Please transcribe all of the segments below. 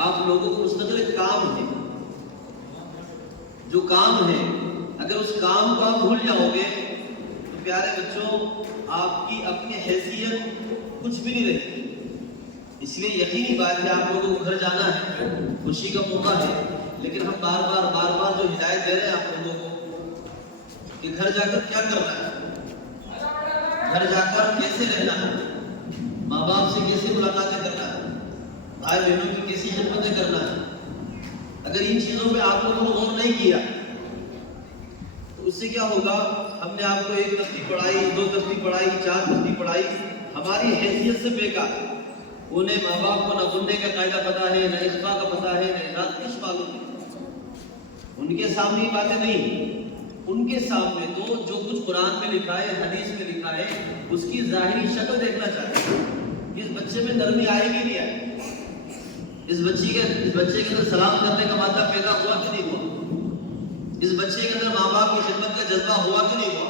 آپ لوگوں کو مستقل ایک کام ہے، جو کام ہے اگر اس کام کو آپ بھول جاؤ گے تو پیارے بچوں آپ کی اپنی حیثیت کچھ بھی نہیں رہتی۔ اس لیے یقینی بات ہے آپ لوگوں کو گھر جانا ہے، خوشی کا موقع ہے، لیکن ہم بار بار جو ہدایت دے رہے ہیں آپ لوگوں کو کہ گھر جا کر کیا کرنا ہے، گھر جا کر کیسے رہنا ہے، ماں باپ سے کیسے ملاقاتیں کرنا ہے، بھائی بہنوں کی کیسی خدمتیں کرنا ہے۔ اگر ان چیزوں پہ آپ لوگوں نے غور نہیں کیا تو اس سے کیا ہوگا، ہم نے آپ کو ایک تسبیح پڑھائی، دو تسبیح پڑھائی، چار تسبیح پڑھائی، ہماری حیثیت سے بیکار، انہیں ماں باپ کو نہ بننے کا قاعدہ پتا ہے، نہ اخفاء کا پتا ہے، نہ اراد کچھ معلوم ہے۔ ان کے سامنے یہ باتیں نہیں، ان کے سامنے تو جو کچھ قرآن میں لکھا ہے، حدیث میں لکھا ہے، اس کی ظاہری شکل دیکھنا چاہتے ہیں۔ اس بچے میں نرمی آئے گی نہیں آئے، اس بچے کے اندر سلام کرنے کا مادہ پیدا ہوا کہ نہیں ہوا، اس بچے کے اندر ماں باپ کی خدمت کا جذبہ ہوا کہ نہیں ہوا۔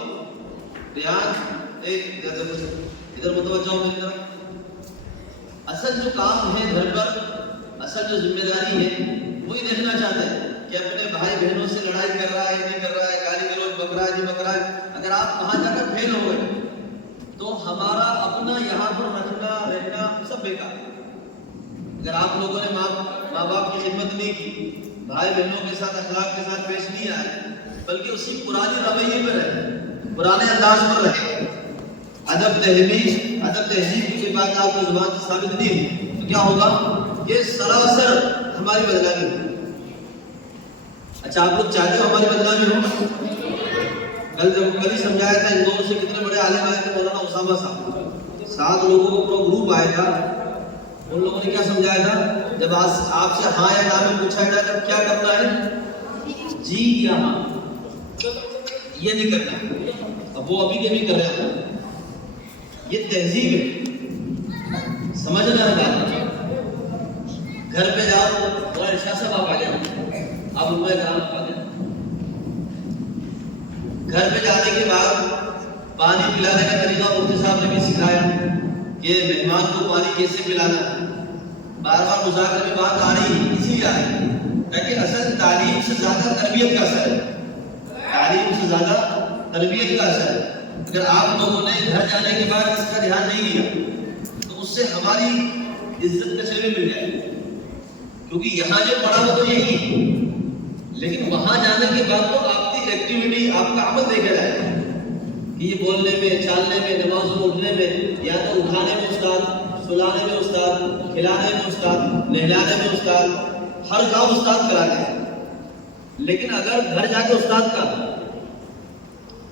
ادھر متوجہ ہو میری طرف۔ اصل جو کام ہے گھر پر، اصل جو ذمہ داری ہے وہی دیکھنا چاہتے ہیں کہ اپنے بھائی بہنوں سے لڑائی کر رہا ہے نہیں کر رہا ہے، گالی گلوچ بک رہا ہے نہیں بک رہا ہے۔ اگر آپ وہاں جا کر فیل ہو گئے تو ہمارا اپنا یہاں پر رکھنا رہنا سب بیکار ہے۔ اگر آپ لوگوں نے ماں باپ کی خدمت نہیں کی، بھائی بہنوں کے ساتھ اخلاق کے ساتھ پیش نہیں آئے، بلکہ اسی پرانی رویے میں رہے، پرانے انداز پر رہے، ادب تہذیب کی بات آپ کی زبان سے ثابت نہیں ہوئی تو کیا ہوگا، یہ سراسر ہماری بدنامی ہوگی۔ اچھا آپ لوگ چاہتے ہو ہماری بدنامی ہو؟ کل ہی سمجھایا تھا، ان دونوں سے کتنے بڑے عالم آئے تھے، مولانا اسامہ صاحب، 7 لوگوں کو پورا گروپ آیا تھا۔ ان لوگوں نے کیا سمجھایا تھا، جب آپ سے ہاں یا نہ میں پوچھا جائے تب کیا کرنا ہے، جی یا ہاں، یہ نہیں کرنا۔ اب وہ ابھی کے بھی کر رہے ہیں، یہ تہذیب ہے، سمجھنا ہے بات۔ گھر پہ جاؤ، تھوڑا ارشاد صاحب آپ آ جائیں، آپ ان کا احترام آ جائیں۔ گھر پہ جانے کے بعد پانی پلانے کا طریقہ مفتی صاحب نے بھی سکھایا کہ مہمان کو پانی کیسے پلانا ہے۔ بار بار مذاکرے میں بات آ رہی ہے، اسی لیے آ رہی ہے تاکہ اصل تعلیم سے زیادہ تربیت کا اثر ہے، تعلیم سے زیادہ تربیت کا اثر ہے۔ اگر آپ لوگوں نے گھر جانے کے بعد اس کا دھیان نہیں دیا تو اس سے ہماری عزت کا شرف مل جائے گا، کیونکہ یہاں جو پڑھا وہ تو یہی ہے، لیکن وہاں جانے کے بعد تو آپ کی ایکٹیویٹی، آپ کا عمل دیکھا جائے گا کہ یہ بولنے میں، چالنے میں، نماز میں اٹھنے میں، یا تو اٹھانے میں استاد، سلانے میں استاد، کھلانے میں استاد، نہلانے میں استاد، ہر کام استاد کراتے ہیں۔ لیکن اگر گھر جا کے استاد کا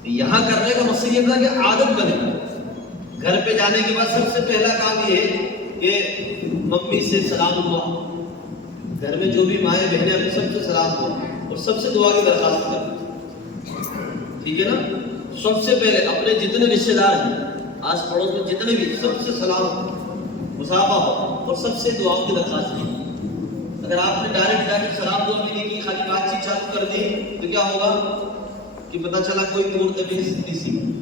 یہاں کرنے کا مقصد یہ تھا کہ عادت بنے۔ گھر پہ جانے کے بعد سب سے پہلا کام یہ ہے کہ ممی سے سلام ہوا، گھر میں جو بھی مائیں بہنیں اپنے سب سے سلام ہوا اور سب سے دعا کی درخواست کرنا، ٹھیک ہے نا۔ سب سے پہلے اپنے جتنے رشتے دار ہیں، آس پڑوس میں جتنے بھی، سب سے سلام مصافحہ ہو اور سب سے دعاؤں کی درخواست کی۔ اگر آپ نے ڈائریکٹ جا کے سلام دعا بھی نہیں کی، خالی بات چیت چالو کر دی تو کیا ہوگا کہ پتہ چلا کوئی دور تمیز نہیں سیکھی۔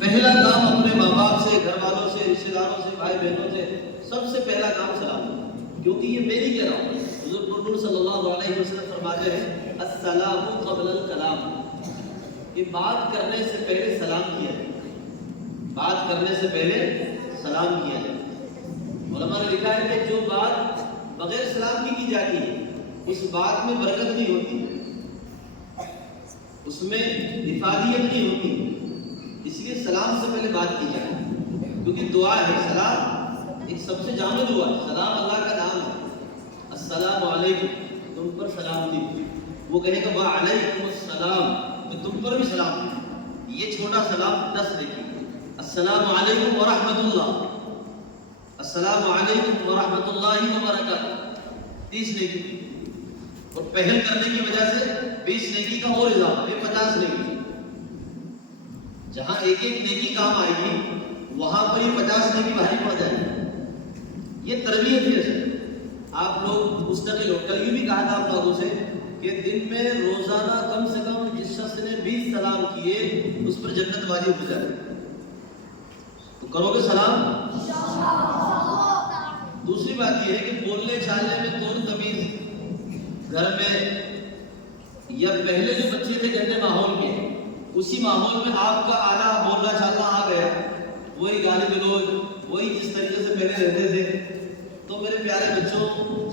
پہلا کام اپنے ماں باپ سے، گھر والوں سے، رشتے داروں سے، بھائی بہنوں سے، سب سے پہلا کام سلام، کیونکہ یہ میں نہیں کہہ رہا ہوں، حضور نور صلی اللہ علیہ وسلم فرماتے ہیں السلام قبل الکلام، کہ بات کرنے سے پہلے سلام کیا ہے، بات کرنے سے پہلے سلام کیا ہے۔ علماء نے لکھا ہے کہ جو بات بغیر سلام کی جاتی ہے اس بات میں برکت نہیں ہوتی، اس میں افادیت نہیں ہوتی، اس لیے سلام سے پہلے بات کی جائے، کیونکہ دعا ہے، سلام ایک سب سے جامع دعا ہے، سلام اللہ کا نام ہے، السلام علیکم، تم پر سلامتی، وہ کہے گا وعلیکم السلام، تو تم پر بھی سلام، یہ چھوٹا سلام 10 دیکھیے، السلام علیکم ورحمۃ اللہ، السلام علیکم ورحمۃ اللہ وبرکاتہ، 30 نیکی، اور پہل کرنے کی وجہ سے 20 نیکی کا اور اضافہ، یہ 50 نیکی، جہاں ایک ایک نیکی کام آئے گی وہاں پر یہ 50 نیکی بھاری پڑ جائے گی۔ یہ تربیت ہے۔ آپ لوگ مستقل ہو، کل بھی کہا تھا آپ لوگوں سے کہ دن میں روزانہ کم سے کم جس شخص نے 20 سلام کیے اس پر جنت واجب ہو جائے، تو کرو گے سلام؟ دوسری بات یہ ہے کہ بولنے چالنے میں دونوں تمیز گھر میں یا پہلے جو بچے تھے گندے ماحول کے اسی ماحول میں آپ کا آنا بولنا چالنا آ گیا، وہی گالی گلوچ، وہی جس طریقے سے پہلے رہتے تھے، تو میرے پیارے بچوں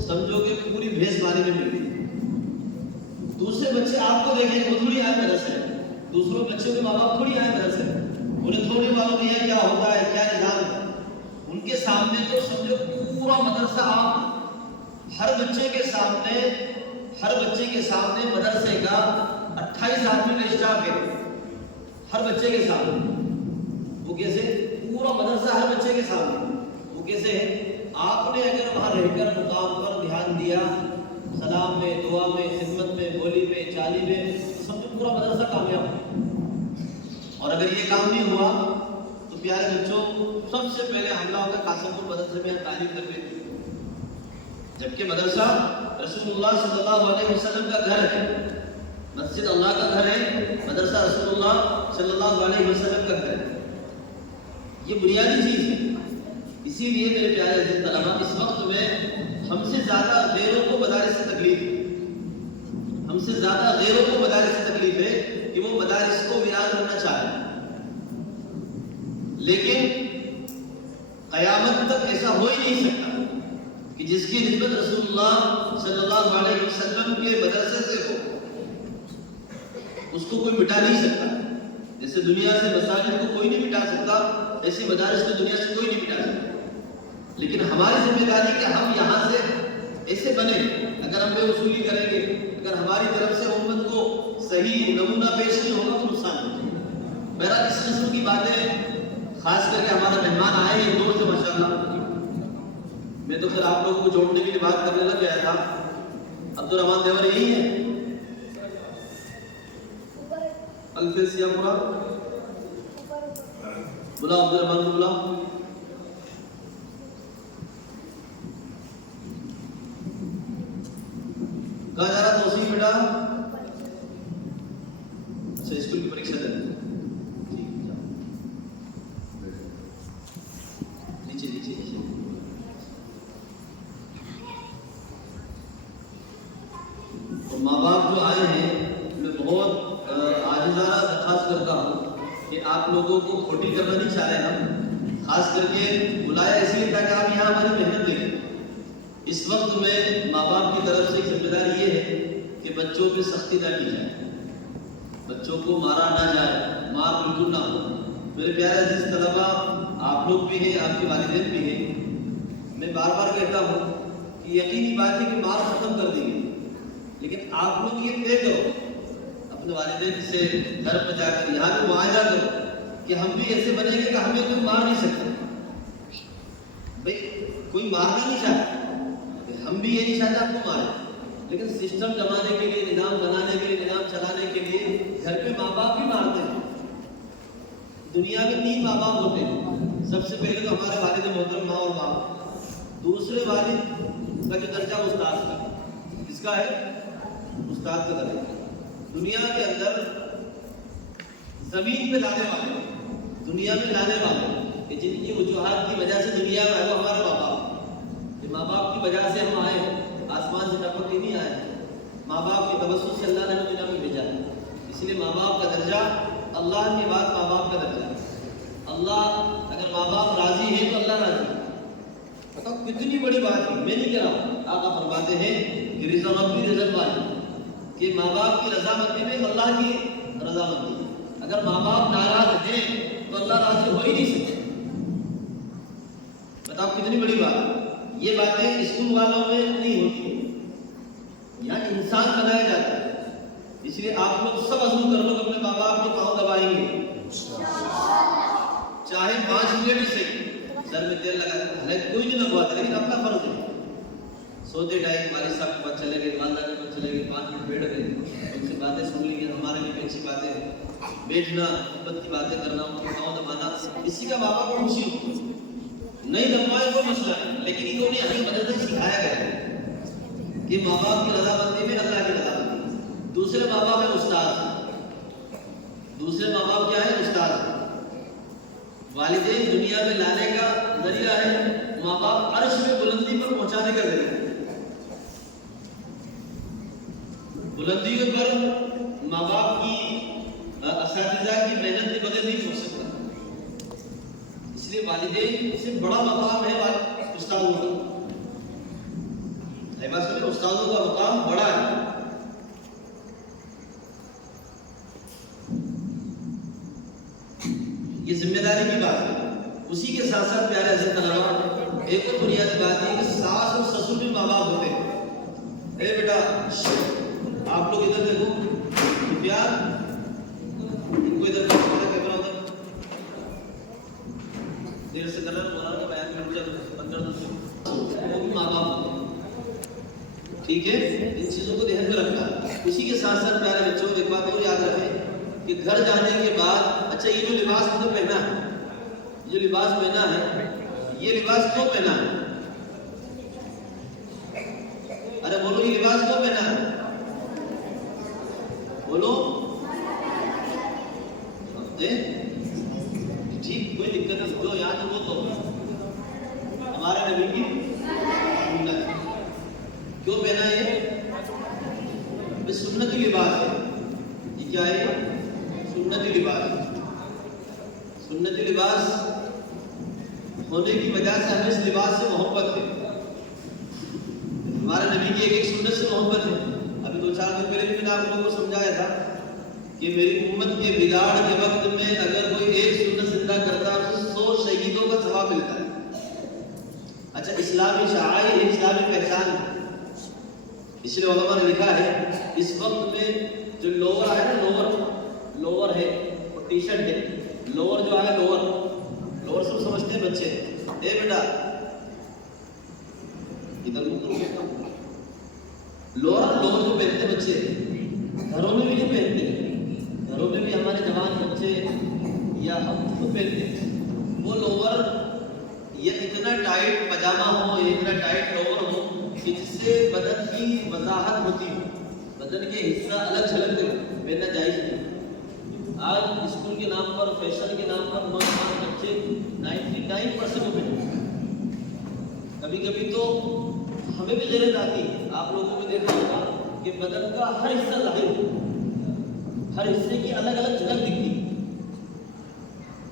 سمجھو کہ پوری بھیس پانی میں مل گئی۔ دوسرے بچے آپ کو دیکھیں وہ تھوڑی آئے طرح سے، دوسروں بچوں کے ماں باپ تھوڑی آئے طرح سے، انہیں تھوڑی معلوم ہے کیا ہوتا ہے کیا نظام ہے۔ ان کے سامنے تو سمجھو پورا مدرسہ، آپ ہر بچے کے سامنے مدرسے کا 28 آدمی رجسٹر کے ہر بچے کے سامنے، وہ کیسے پورا مدرسہ ہر بچے کے سامنے، وہ کیسے ہے؟ آپ نے اگر وہاں رہ کر مقام پر دھیان دیا، سلام میں، دعا میں، خدمت میں، بولی میں، چالی میں، تو سمجھو پورا مدرسہ کامیاب ہو۔ اور اگر یہ کام نہیں ہوا تو پیارے بچوں سب سے پہلے حملہ ہوگا قاسم پور مدرسے میں تعلیم کرنے کی، جبکہ مدرسہ رسول اللہ صلی اللہ علیہ وسلم کا گھر ہے، مسجد اللہ کا گھر ہے، مدرسہ رسول اللہ صلی اللہ علیہ وسلم کا گھر ہے، یہ بنیادی چیز ہے۔ اسی لیے میرے پیارے عزیز طلباء، اس وقت میں ہم سے زیادہ غیروں کو مدارس سے تکلیف ہے، ہم سے زیادہ غیروں کو مدارس سے تکلیف ہے کہ وہ مدارس کو ویران کرنا چاہتے ہیں، لیکن قیامت تک ایسا ہو ہی نہیں سکتا کہ جس کی نسبت رسول اللہ صلی اللہ علیہ وسلم کے مدرسے سے ہو، اس کو کوئی مٹا نہیں سکتا۔ جیسے دنیا سے مساجد کو کوئی نہیں مٹا سکتا، ایسی مدارس کو دنیا سے کوئی نہیں مٹا سکتا، لیکن ہماری ذمہ داری کہ ہم یہاں سے ایسے بنے، اگر ہم بے وصولی کریں گے، اگر ہماری طرف سے امت کو صحیح نمونہ پیش نہیں ہوگا تو نقصان ہوگا۔ میرا اس قسم کی باتیں خاص کر کے ہمارے مہمان آئے ہیں دور سے ماشاءاللہ، میں تو پھر آپ لوگوں کو جوڑنے کے لیے بات کرنے لگ گیا تھا۔ عبدالرحمان دیور یہی ہے، الفیسیہ پورا بلا عبدالرحمان اللہ، کہا جا رہا توسیع بیٹا؟ اچھا اسکول کی پریکشا دے نیچے نیچے نیچے۔ اور ماں باپ جو آئے ہیں میں بہت عاجزانہ درخواست کرتا ہوں کہ آپ لوگوں کو کھوٹی کرنا نہیں چاہ رہے، ہم خاص کر کے بلایا اس لیے تاکہ آپ یہاں ہماری محنت دیکھیں۔ اس وقت میں ماں باپ کی طرف سے ذمہ داری یہ ہے کہ بچوں پہ سختی نہ کی جائے، بچوں کو مارا نہ جائے، مار بالکل نہ ہو۔ میرے پیارے عزیز طلباء، آپ لوگ بھی ہیں، آپ کے والدین بھی ہیں، میں بار بار کہتا ہوں کہ یقینی بات ہے کہ مار ختم کر دیں گے، لیکن آپ لوگ یہ طے کرو اپنے والدین سے گھر پہ جا کر، یہاں پہ معاہدہ کرو کہ ہم بھی ایسے بنیں گے کہ ہمیں کوئی مار نہیں سکتا۔ بھائی کوئی مارنا نہیں چاہتا، ہم بھی یہ نہیں چاہتے آپ کو مارے، لیکن سسٹم جمانے کے لیے، نظام بنانے کے لیے، نظام چلانے کے لیے گھر پہ ماں باپ بھی مارتے ہیں۔ دنیا میں 3 ماں باپ ہوتے ہیں، سب سے پہلے تو ہمارے والد محترم ماں اور باپ، دوسرے والد کا جو درجہ استاد کا، کس کا ہے؟ استاد کا درجہ۔ دنیا کے اندر زمین پہ لانے والے، دنیا میں لانے والے کہ جن کی وجوہات کی وجہ سے دنیا میں آئے وہ ہمارے ماں باپ، ماں باپ کی وجہ سے ہم آئے، آسمان سے ٹپک کے نہیں آئے، ماں باپ کے توسط سے اللہ نے ہمیں دنیا میں بھیجا ہے۔ اس لیے ماں باپ کا درجہ اللہ کے بعد ماں باپ کا درجہ ہے۔ اللہ اگر ماں باپ راضی ہے تو اللہ راضی ہے۔ بتاؤ کتنی بڑی بات ہے، میں نہیں کہہ رہا ہوں، آقا فرماتے ہیں کہ رضا ربی رضا والی، کہ ماں باپ کی رضامندی میں اللہ کی رضامندی۔ اگر ماں باپ ناراض ہیں تو اللہ راضی ہو ہی نہیں سکتے۔ بتاؤ کتنی بڑی بات ہے۔ یہ باتیں اسکول والوں میں نہیں ہوتی، یہاں انسان بنایا جاتا ہے۔ اس لیے آپ لوگ سب عزم کر لو کہ اپنے ماں باپ کے پاؤں دبائیں گے، چاہے 5 منٹ ہی صحیح، سر میں تیل لگا ہے، کوئی نہیں لگواتا، لیکن اپنا فرض ہے۔ سوتے ٹائم والد صاحب کے پاس چلے گئے، والدہ کے پاس چلے گئے، 5 منٹ بیٹھ گئے، ان سے باتیں سن لی، ہمارے لیے بھی اچھی باتیں ہیں، بیٹھنا، محبت کی باتیں کرنا، ان کے پاؤں دبانا، اسی کا ماں باپ کو خوشی ہوتی ہے۔ نہیں دبائے کوئی مسئلہ ہے، لیکن انہوں نے ہمیں مدد سے سکھایا گیا ہے کہ ماں باپ کی رضامندی میں اللہ کی رضامندی۔ دوسرے ماں باپ ہے استاد، دوسرے ماں باپ کیا ہے؟ استاد۔ والدین دنیا میں لانے کا ذریعہ ہے، ماں باپ عرش میں بلندی پر پہنچانے کا ذریعہ ہے. بلندیوں پر ماں باپ کی اساتذہ کی محنت کے بغیر نہیں پہنچ سکتا. اس لیے والدین سے بڑا مقام ہے استادوں کا. استادوں کا مقام بڑا ہے. یہ ذمہ داری کی بات ہے. اسی کے ساتھ ساتھ پیارے حضرت طلباء ایک اور بنیادی بات ہے کہ ساس اور سسر بھی ماں باپ ہوتے ہیں. اے بیٹا آپ لوگ ادھر دیکھو پیار ان کو ادھر کیمرہ ادھر دیر سے کرنا مولانا کا بیان میں مجھے 15 وہ بھی ماں باپ ہوتے ہیں. ٹھیک ہے, ان چیزوں کو ذہن میں رکھنا. اسی کے ساتھ ساتھ پیارے بچوں ایک بات اور یاد رکھیں کہ گھر جانے کے بعد اچھا یہ جو لباس مجھے پہنا ہے, جو لباس پہنا ہے, یہ لباس کیوں پہنا ہے؟ ارے بولو یہ لباس کیوں پہنا ہے؟ بولو ٹھیک, کوئی دقت نہیں, بولو یہاں تو وہ تو ہمارا نبی کی سنت. کیوں پہنا ہے؟ یہ سنتی لباس ہے. یہ کیا ہے؟ سنتی لباس. سنتی لباس ہونے کی وجہ سے ہمیں اس لباس سے محبت ہے. ہمارے نبی کی ایک سنت سے محبت ہے. ابھی 2-4 دن پہلے بھی میں نے آپ لوگوں کو سمجھایا تھا کہ میری امت کے بگاڑ کے وقت میں اگر کوئی ایک سنت زندہ کرتا ہے تو 100 شہیدوں کا ثواب ملتا ہے. اچھا اسلامی شعائر ہے, اسلامی پہچان ہے. اس لیے علماء نے لکھا ہے اس وقت میں جو لوور ہے نا, لوور ہے اور ٹی شرٹ ہے. لوور جو ہے لوور سب سمجھتے ہیں بچے. اے بیٹا ادھر لوور جو پہنتے بچے گھروں میں بھی نہیں پہنتے. گھروں میں بھی ہمارے جوان بچے یا ہم خود پہنتے ہیں وہ لوور. یہ اتنا ٹائٹ پاجامہ ہو, اتنا ٹائٹ لوور ہو کہ جس سے بدن کی وضاحت ہوتی ہو, بدن کے حصہ الگ جھلکتے ہو, پہننا جائز نہیں. آج اسکول کے نام پر, فیشن کے نام پر نوجوان بچے 99% کو پہنتے. کبھی کبھی تو ہمیں بھی غیرت آتی ہے. آپ لوگوں نے دیکھا ہوگا کہ بدن کا ہر حصہ ظاہر ہو, ہر حصے کی الگ الگ جھلک دکھتی,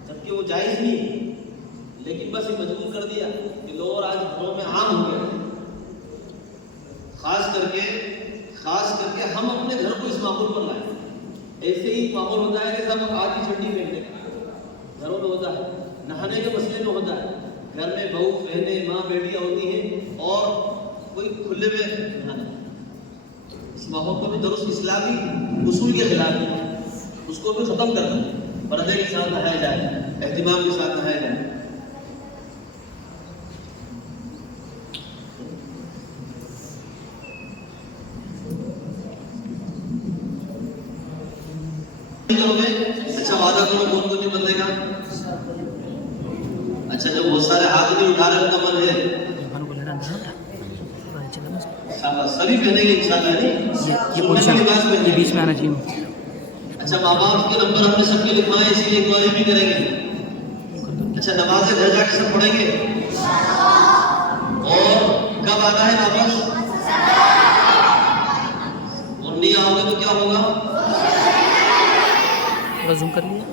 جبکہ وہ جائز نہیں. لیکن بس یہ مجبور کر دیا کہ لوگ آج گھروں میں عام ہو گئے. خاص کر کے ہم اپنے گھر کو اس ماحول پر لائیں. ایسے ہی ماحول ہوتا ہے کہ سب آج کی چھٹی پہنتے گھروں میں ہوتا ہے. نہانے کے مسئلے میں ہوتا ہے, گھر میں بہو بہنیں ماں بیٹیاں ہوتی ہیں اور کوئی کھلے میں نہانا. اس ماحول کو بھی درست اسلامی اصول کے خلاف ہے, اس کو بھی ختم کرنا ہے. پردے کے ساتھ نہایا جائے, اہتمام کے ساتھ نہایا جائے. اچھا وعدہ کرو کون کو نہیں بدلے گا. اچھا جو بہت سارے ہاتھ نہیں اٹھا رہے ان کا من ہے سبھی پہنیں گے انشاءاللہ. یہ بیچ میں آنا چاہیے. اچھا ماں باپ کے نمبر ہم نے سب کے لکھوائے, اسی لیے انکوائری بھی کریں گے. اچھا نماز گھر جا کے سب پڑھیں گے. اور کب آنا ہے واپس؟ اور نہیں آؤ گے تو کیا ہوگا؟ زوم کر لیا.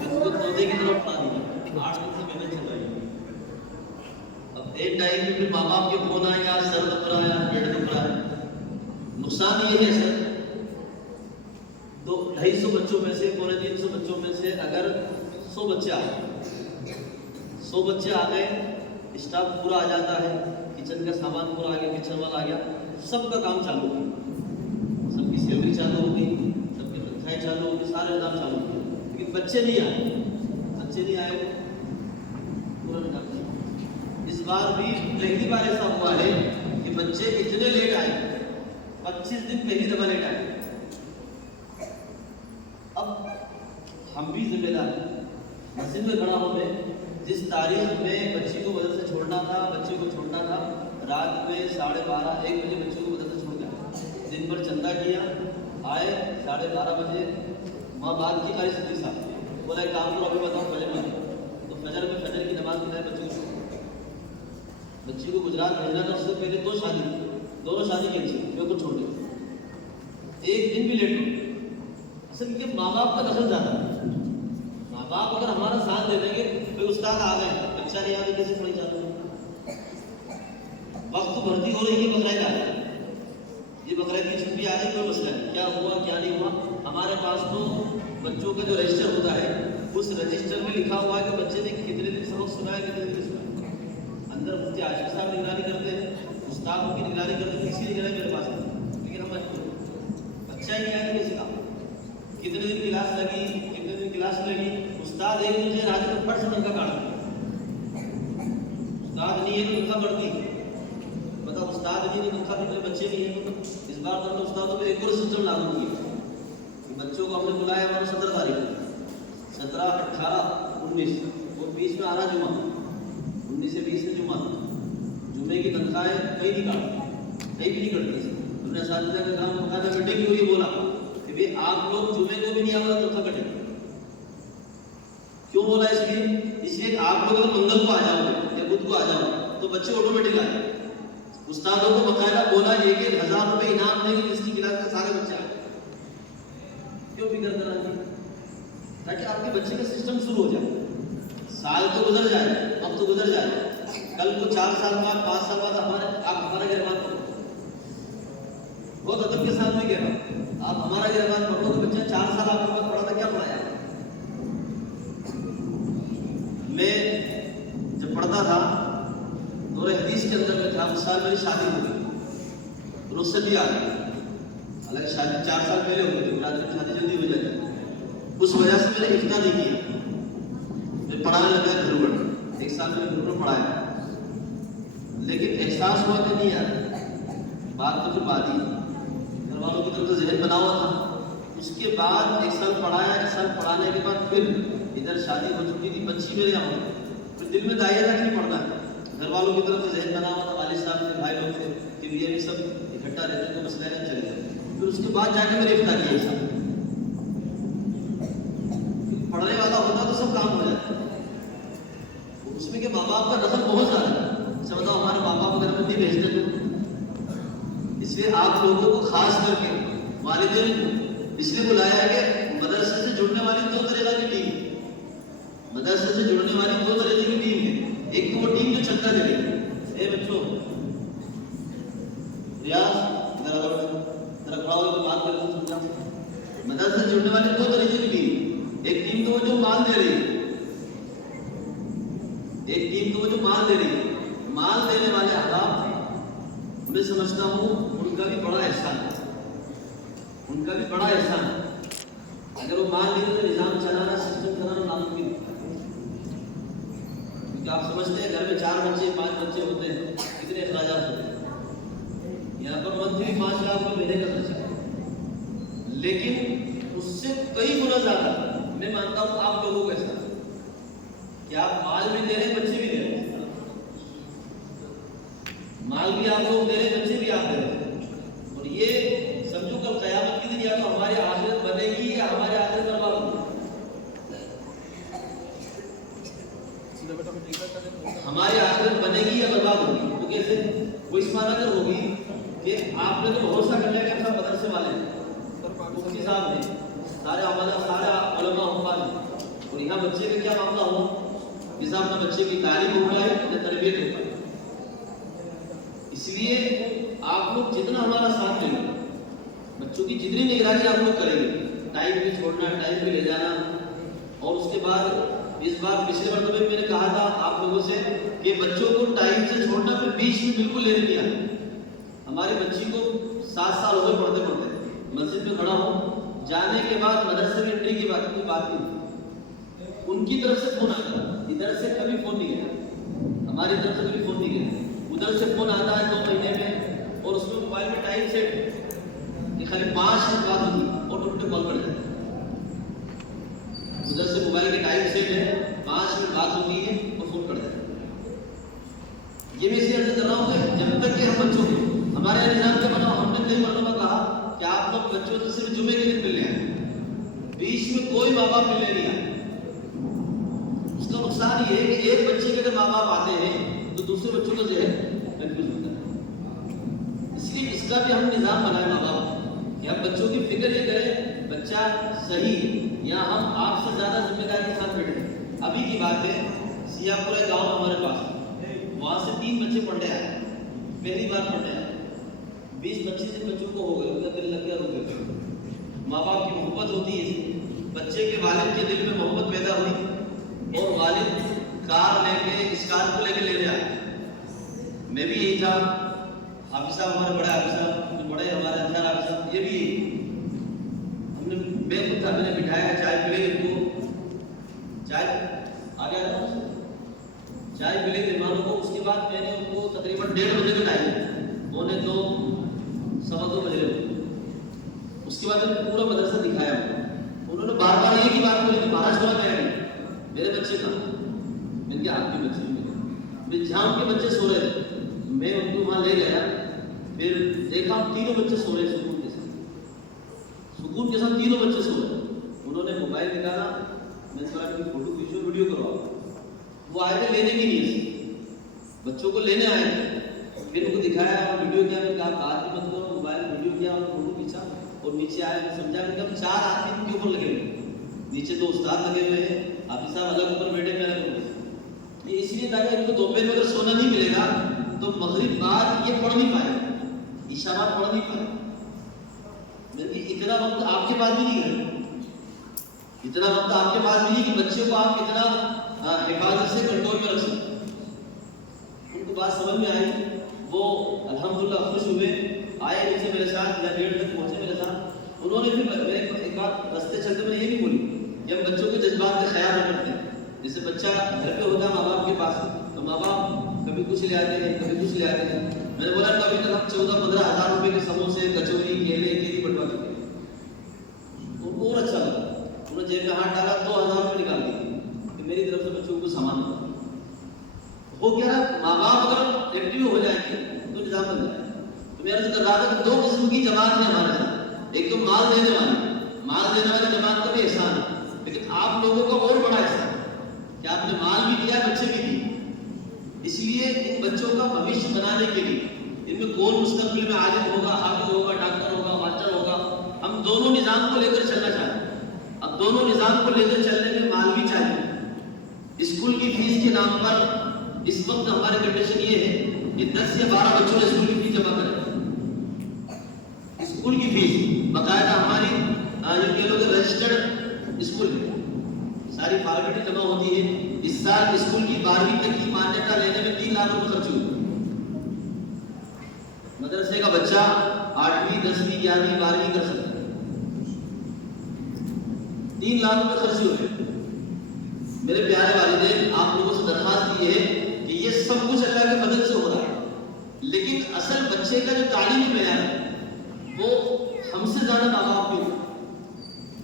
اب ایک ٹائم میں پھر ماں باپ کے فون آئے, آج سر دکھ رہا ہے, آج پیٹ دکھ رہا ہے. نقصان یہ ہے سر 250 بچوں میں سے, 350 بچوں میں سے اگر 100 بچے آ گئے, 100 بچے آ گئے, اسٹاف پورا آ جاتا ہے, کچن کا سامان پورا آ گیا, کچن والا آ گیا, سب کا کام چالو ہو گیا, سب کی سیلری چالو ہو گئی, سب کی تنخواہیں چالو ہو گئی, سارے کام چالو ہو گئے. لیکن بچے نہیں آئے پورا نہیں کام. اس بار بھی پہلی بار ایسا ہوا ہے کہ بچے اتنے لیٹ آئے, 25 دن پہلی دفعہ لیٹ آئے. اب ہم بھی ذمہ دار ہیں, مسجد میں کھڑا ہوتے جس تاریخ میں بچی کو مدرسے چھوڑنا تھا, بچے کو چھوڑنا تھا, رات میں 12:30-1 بجے بچے کو مدرسے چھوڑ گیا. دن بھر چندہ کیا, آئے 12:30 بجے, ماں باپ کی ہماری صدیق صاحب بولا ایک کام کرو ابھی بتاؤ پہلے میں تو فجر کی نماز پڑھائے بچے کو. بچی کو گجرات بھیجنا تھا، اس سے پہلے 2 شادی، دونوں شادی کینسل، میرے کو چھوڑ دیا، ایک دن بھی لیٹ ہو۔ اصل یہ ماں باپ کا دخل زیادہ ہے۔ ماں باپ اگر ہمارا ساتھ دے دیں گے، پھر استاد آ گئے، بچہ نہیں آگے کیسے پڑھی جاتا ہے؟ وقت بھرتی ہو رہی ہے، بقرعید آ رہی ہے، یہ بقرعید کی چھٹی آ رہی ہے، کوئی مسئلہ نہیں، کیا ہوا کیا نہیں ہوا، ہمارے پاس تو بچوں کا جو رجسٹر ہوتا ہے، اس رجسٹر میں لکھا ہوا ہے کہ بچے نے کتنے دن سبق سنا ہے، کتنے دن سنا ہے۔ اندر مفتی عاشق صاحب نگرانی کرتے ہیں، استاد ان کی نگرانی کرتے ہیں، کسی نگرانی میرے پاس نہیں، لیکن ہم بچہ ہی نہیں آیا کیسے کام، کتنے دن کلاس لگی، کتنے دن کلاس لگی، استاد ایک دن سے آج تک 1% تنخواہ کاٹ دیا، استاد نہیں ہے تو تنخواہ بڑھتی ہے، مطلب استاد نہیں تنخواہ کتنے بچے نہیں ہیں۔ اس بار تو ہم نے استادوں میں ایک اور سسٹم لاگو کیا، بچوں کو ہم نے بلایا ہمارا 17 تاریخ، 17، 18، 19، وہ 20 میں آ رہا جمعہ، 19 سے 20 میں جمعہ، جمعے کی تنخواہیں کہیں نہیں کاٹتی، کہیں بھی نہیں کٹتی۔ ہم نے اساتذہ کے کام باقاعدہ میٹنگ کی ہوئی، بولا کہ بھائی آپ لوگ جمعے کو بھی نہیں آؤ تنخواہ کٹے گی۔ کیوں بولا؟ اس لیے آپ لوگ اگر منگل کو آ جاؤ گے یا بدھ کو آ جاؤ گے تو بچے آٹومیٹک آئے۔ استادوں کو باقاعدہ بولا یہ کہ 1000 روپے انعام دیں گے جس کی کلاس کے سارے بچے آئے۔ کیوں فکر کرنا ہے؟ تاکہ آپ کے بچے کا سسٹم شروع ہو جائے، سال تو گزر جائے، وقت تو گزر جائے، کل کو 4 سال بعد 5 سال بعد آپ ہمارا گربان پڑھو، بہت ادب کے ساتھ میں کہہ رہا ہوں، آپ ہمارا گربان پڑھو تو بچہ 4 سال آپ کے پاس پڑھا تھا، کیا پڑھایا؟ میں جب پڑھتا تھا دور حدیث کے اندر میں تھا، اس سال میری شادی ہو گئی، رخصت بھی آ گئی، حالانکہ شادی 4 سال پہلے ہو گئی تھی، شادی جلدی ہو جاتی ہے، اس وجہ سے میں نے افتاء نہیں کیا، میں پڑھانے لگا گھر پر، 1 سال میں نے گھر پر پڑھایا، لیکن احساس ہوا کہ نہیں یار، بات تو پھر بات ہی، گھر والوں کی طرف سے ذہن بنا ہوا تھا۔ اس کے بعد 1 سال پڑھایا، 1 سال پڑھانے کے بعد پھر ادھر شادی ہو چکی تھی، بچی میرے یہاں، پھر دل میں دائیا تھا کہ نہیں پڑھنا ہے، گھر والوں کی طرف سے ذہن بنا ہوا تھا، والد صاحب تھے، بھائی لوگ تھے کہ یہ بھی سب اکٹھا رہتے تو مسئلہ ہے، چلے گئے۔ پھر اس کے بعد جا کے میرے افتاء کیا سب، پڑھنے والا ہوتا تو سب کام ہو جاتا ہے، اس میں کہ ماں باپ کا دخل بہت زیادہ ہے، سمجھو ہمارے ماں باپ اگر نہیں بھیجتے تو، اس لیے آپ لوگوں کو خاص کر کے والدین اس لیے بلایا ہے کہ مدرسے سے جڑنے والی 2 طرح کی ٹیم، مدرسے سے جڑنے والی 2 طرح کی ٹیم ہے، ایک تو وہ ٹیم جو چکر دے رہی ہے، اے بچوں ریاض ذرا کھڑا ہو کے بات کر کے سمجھا، مدرسے سے جڑنے والی 2 طریقے کی ٹیم، ایک ٹیم تو وہ جو مال دے رہی ہے، ایک ٹیم تو وہ جو مال دے رہی ہے، مال دینے والے احباب میں سمجھتا ہوں ان کا بھی بڑا احسان ہے، ان کا بھی بڑا احسان ہے، اگر وہ مان لیں تو نظام چلانا، سسٹم چلانا ناممکن ہے، کیونکہ آپ سمجھتے ہیں گھر میں 4 بچے 5 بچے ہوتے ہیں، کتنے اخراجات ہوتے ہیں، یہاں پر منتھلی 5 لاکھ روپے مہینے کا خرچہ ہے، لیکن اس سے کئی گنا زیادہ میں مانتا ہوں آپ لوگوں کو ایسا کہ آپ مال بھی دے رہے ہیں، بچے بھی دے رہے ہیں، مال بھی آپ لوگ دے رہے ہیں، بچے بھی آپ دے رہے ہیں، اور یہ سمجھو کل قیامت کی دن یا تو ہماری آخرت بنے گی یا ہمارے آخرت برباد ہوگی، ہماری آخرت بنے گی یا برباد ہوگی، تو کیسے؟ وہ اس معنی میں ہوگی کہ آپ نے تو بھروسہ کر لیا کہ سب مدرسے والے ہیں، مفتی صاحب نے، سارے علماء حفاظ ہیں، اور یہاں بچے کا کیا معاملہ ہوا، جس اپنا بچے کی تعلیم ہو پائے یا تربیت ہو پائے، اس لیے آپ لوگ جتنا ہمارا ساتھ دیں گے، بچوں کی جتنی نگرانی آپ لوگ کریں گے، ٹائم بھی چھوڑنا، ٹائم بھی لے جانا، اور اس کے بعد اس بار پچھلے مرتبہ میں نے کہا تھا آپ لوگوں سے کہ بچوں کو ٹائم سے چھوڑنا، پھر بیچ میں بالکل لینے نہیں آنا۔ ہمارے بچی کو 7 سال ہو گئے پڑھتے پڑھتے، مسجد میں کھڑا ہوں، جانے کے بعد مدرسے میں انٹری کی بات کوئی بات نہیں، ان کی طرف سے فون آتا ہے، ادھر سے کبھی فون نہیں گیا، ہماری طرف سے کبھی فون نہیں گیا، ادھر سے فون آتا ہے 2 مہینے میں، اور اس میں موبائل میں ٹائم سیٹ کہ خالی 5 منٹ بات ہوگی اور ٹوٹے کال کر جائے، ادھر سے موبائل کے ٹائم سیٹ ہے، 5 منٹ بات ہوتی ہے اور فون کر جائے۔ یہ میں اس لیے عرض کر رہا ہوں کہ جب تک کہ ہم بچوں کو ہمارے نظام کے بناؤ، ہم نے کئی مرتبہ کہا کہ آپ لوگ بچوں سے صرف جمعے کے دن ملنے آئے، بیچ میں کوئی ماں باپ ملنے نہیں آئے، اس کا نقصان یہ ہے کہ ایک بچے کے اگر ماں باپ آتے ہیں تو دوسرے بچوں کا ذہن کا بھی ہم نظام بنائیں ماں باپ کہ ہم بچوں کی فکر یہ کریں بچہ صحیح ہے یا ہم آپ سے زیادہ ذمہ داری کے ساتھ بیٹھیں. ابھی کی بات ہے سیاہ پورے گاؤں ہمارے پاس وہاں سے 3 بچے پڑھنے آئے, پہلی بار پڑھنے آئے, 20-25 بچوں کو ہو گئے, ان کا دل لگ گیا, رو گئے. ماں باپ کی محبت ہوتی ہے, بچے کے والد کے دل میں محبت پیدا ہوئی اور والد کار لے کے اسکارپیو لے کے لینے آئے. میں بھی یہی تھا, حافظ صاحب ہمارے بڑے حافظ صاحب, بڑے ہمارے اندر حافظ صاحب, یہ بھی ہم نے, میں خود تھا, میں نے بٹھایا چائے پلے ان کو, چائے آ گیا تھا, چائے پلے مہمانوں کو. اس کے بعد میں نے ان کو تقریباً 1:30 بجے کا ٹائم, 2:45 2:15 بجے. اس کے بعد میں نے پورا مدرسہ دکھایا. انہوں نے بار بار یہ کی بات بولی کہ مہاراشٹر میں آئے میرے بچے کا. میں نے کہا آپ کے بچے, جہاں ان کے بچے سو رہے تھے میں ان کو وہاں لے گیا, پھر دیکھا 3 بچے سو رہے سکون کے ساتھ, سکون کے ساتھ 3 بچے سو رہے. انہوں نے موبائل نکالا, میں نے کہا کہ فوٹو کھینچو, ویڈیو کرواؤ. وہ آئے تھے لینے کی نیت سے, بچوں کو لینے آئے تھے. پھر ان کو دکھایا اور ویڈیو کیا, میں نے کہا کہا کہ مت کرو, موبائل ویڈیو کیا اور فوٹو کھینچا اور نیچے آئے. میں سمجھا کہ ہم 4 آدمی کے اوپر لگے ہوئے, نیچے 2 استاد لگے ہوئے ہیں, حافظ صاحب الگ اوپر بیٹھے میں الگ اوپر. یہ اس لیے تاکہ ان کو دوپہر میں اگر سونا نہیں ملے گا تو مغرب بعد یہ پڑھ نہیں پائے, عشاء بعد پڑھ نہیں پائے. اتنا وقت آپ کے پاس بھی نہیں ہے, اتنا وقت آپ کے پاس بھی نہیں کہ بچوں کو آپ اتنا حفاظت سے کنٹرول میں رکھ سکیں. ان کو بات سمجھ میں آئی, وہ الحمدللہ خوش ہوئے, آئے نیچے میرے ساتھ, یا 1:30 تک پہنچے میرے ساتھ. انہوں نے پھر میرے ایک بات رستے چلتے میں یہ بھی بولی کہ ہم بچوں کے جذبات کا خیال نہ کرتے. جیسے بچہ گھر پہ ہوتا ہے ماں باپ کے پاس, تو ماں باپ کبھی کچھ لے آتے ہیں, کبھی کچھ لے آتے ہیں. میں نے بولا کبھی تک ہم 14-15 ہزار روپے کے سموسے, کچوری, کیلے کیلی بٹوا چکے. ان کو اور اچھا لگا, انہوں نے جیب میں ہاتھ ڈالا, 2000 روپے نکال دیے کہ میری طرف سے بچوں کو سامان ہو گیا. ماں باپ اگر ایکٹیو ہو جائیں گے تو نظام بن جائے. تو میں عرض کر رہا تھا کہ 2 قسم کی جماعت ہے ہمارے ساتھ. ایک تو مال دینے والی جماعت کا بھی احسان ہے, لیکن آپ لوگوں کا اور بڑا احسان کہ آپ نے مال بھی دیا, بچے بھی دیے. اس لیے ان بچوں کا بھوشیہ بنانے کے لیے ان میں کون مستقبل میں عالم ہوگا, حافظ ہوگا, ڈاکٹر ہوگا, ماسٹر ہوگا, ہم دونوں نظام کو لے کر چلنا چاہتے ہیں. اب دونوں نظام کو لے کر چلنے میں مال بھی چاہیے. اسکول کی فیس کے نام پر اس وقت ہماری کنڈیشن یہ ہے کہ 10 یا 12 بچوں نے اسکول کی فیس جمع کریں. اسکول کی فیس باقاعدہ ہماری یہ کہہ لو کہ رجسٹرڈ اسکول میں ساری فارمیلٹی جمع ہوتی ہے. اس سال اسکول کی 12ویں تک کی مانیتا لینے میں 3 لاکھ روپے خرچ ہوئے. مدرسے کا بچہ 8ویں 10ویں 11ویں 12ویں کر سکتا ہے, 3 لاکھ روپے خرچ ہوئے. میرے پیارے والدین, آپ لوگوں سے درخواست یہ ہے کہ یہ سب کچھ اللہ کے فضل سے ہو رہا ہے, لیکن اصل بچے کا جو تعلیمی معیار ہے وہ ہم سے زیادہ ماں باپ بھی ہو.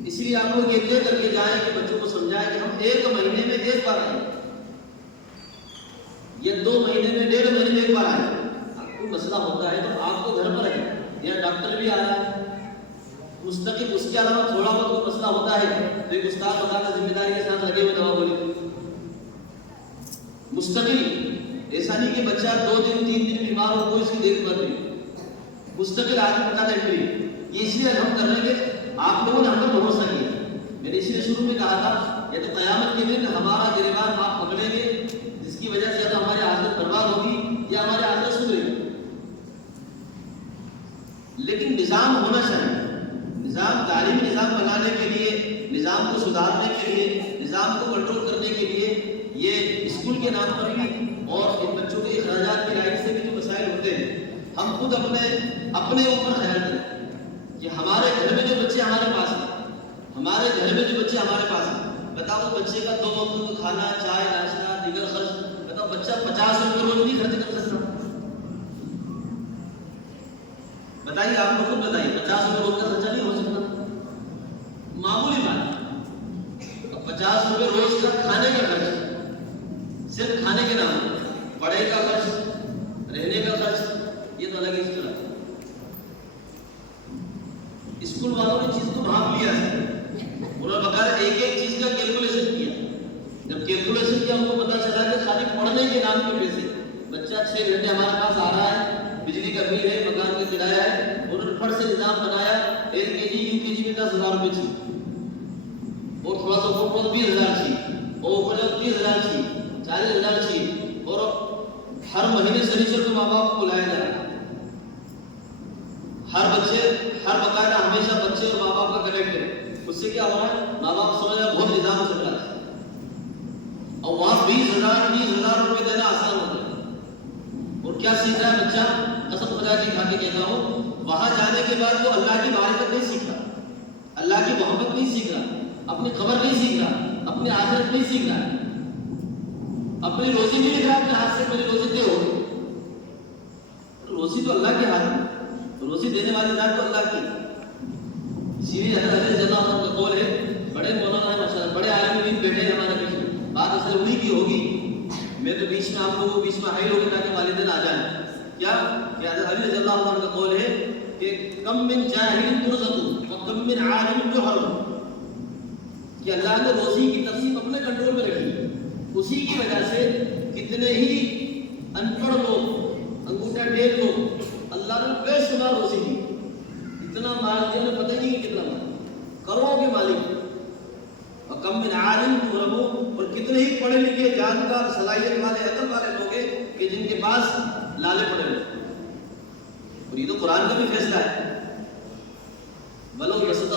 اس لیے آپ لوگ یہ طے کر کے جائیں کہ بچوں کو سمجھائیں کہ ہم 1 مہینے میں 1 بار آئیں یا 2 مہینے میں 1.5 مہینے میں 1 بار آئیں. کوئی مسئلہ ہوتا ہے تو آپ کو گھر پر ہے, یا ڈاکٹر بھی آ رہا ہے مستقل, اس کے علاوہ تھوڑا بہت کوئی مسئلہ ہوتا ہے تو ایک استاد بتا کر ذمہ داری کے ساتھ لگے ہوئے دوا بولے مستقل. ایسا نہیں کہ بچہ 2 دن 3 دن بیمار ہو, کوئی اس کی دیکھ بھال نہیں, مستقل آدمی بتا دیں انٹری. یہ اس لیے ہم کر رہے ہیں کہ آپ لوگوں نے ہم پر بھروسہ کیا. میں نے اس لیے شروع میں کہا تھا یا تو قیامت کے دن ہمارا گریبان آپ پکڑیں گے, جس کی وجہ سے یا تو ہماری آخرت برباد ہوگی یا ہماری آخرت سدھرے گی. لیکن نظام ہونا چاہیے. نظام, تعلیمی نظام بنانے کے لیے, نظام کو سدھارنے کے لیے, نظام کو کنٹرول کرنے کے لیے یہ اسکول کے نام پر بھی اور ان بچوں کے اخراجات کی لائن سے بھی جو مسائل ہوتے ہیں ہم خود اپنے اوپر خیال کریں کہ ہمارے گھر میں جو بچے ہمارے پاس ہیں, ہمارے گھر میں جو بچے ہمارے پاس ہیں, بتاؤ بچے کا 2 وقت کا کھانا, چائے, ناشتہ, دیگر خرچ, بتاؤ بچہ 50 روپے روز نہیں خرچ کر سکتا. بتائیے, آپ کو خود بتائیے, 50 روپے روز کا خرچہ نہیں ہو سکتا, معمولی بات. اب 50 روپے روز کا کھانے کا خرچ, صرف کھانے کے نام, پڑھائی کا خرچ, رہنے کا خرچ, یہ تو الگ ہی طرح. اسکول والوں نے چیز کو بھانپ لیا ہے, انہوں نے بقایا ایک ایک چیز کا کیلکولیشن کیا. جب کیلکولیشن کیا ان کو پتا چلا کہ خالی پڑھنے کے نام کے پیسے, بچہ 6 گھنٹے ہمارے پاس آ رہا ہے, بجلی کا زمین ہے, مکان کا کرایہ ہے, انہوں نے پھٹ سے نظام بنایا, LKG UKG میں 10,000 روپے چاہیے, اور تھوڑا سا اوپر 20,000 چاہیے, اور اوپر 30,000 چاہیے, 40,000 چاہیے, اور ہر مہینے سنیچر کو ماں باپ کو بلایا جا رہا ہے. ہر باقاعدہ ہمیشہ بچے اور ماں باپ کا کنیکٹ ہے. اس سے کیا ہو رہا ہے, ماں باپ سمجھ رہے ہیں بہت نظام چل رہا ہے, اور وہاں 20,000 روپے دینا آسان ہوتا ہے. اور کیا سیکھ رہا ہے بچہ؟ قسم خدا کی کھا کے کہتا ہوں, وہاں جانے کے بعد وہ اللہ کی معرفت نہیں سیکھ رہا, اللہ کی محبت نہیں سیکھ رہا, اپنی قبر نہیں سیکھ رہا, اپنی آخرت نہیں سیکھ رہا, اپنی روزی نہیں لکھ رہا اپنے ہاتھ سے میری روزی دے ہو. روزی تو اللہ کے ہاتھ میں, روزی دینے والی ذات تو اللہ کی. اسی لیے حضرت علی رضی اللہ عنہ کا قول ہے, بڑے مولانا ہیں ماشاءاللہ, بڑے عالم دین بیٹھے ہیں ہمارے بیچ میں, بات اصل انہی کی ہوگی, میں تو بیچ میں آپ لوگوں کو بیچ میں حائل ہو گئے تاکہ والدین آ جائیں. کیا کہ حضرت علی رضی اللہ عنہ کا قول ہے کہ کم من جاہل ترزق وکم من عالم تحرم, کہ اللہ نے روزی کی تقسیم اپنے کنٹرول میں رکھی, اسی کی وجہ سے کتنے ہی ان پڑھ لوگ, انگوٹھا ٹیک لوگ, اللہ نے بے شمار روزی دی, اتنا مال دیا انہیں پتہ ہی نہیں کہ کتنا مال, کروڑوں کے مالک. وکم من عالم تحرم, اور کتنے ہی پڑھے لکھے جانکار صلاحیت والے عقل والے لوگ ہیں کہ جن کے پاس لالے پڑے ہوئے. اور یہ تو قرآن کا بھی فیصلہ ہے, ولو بسط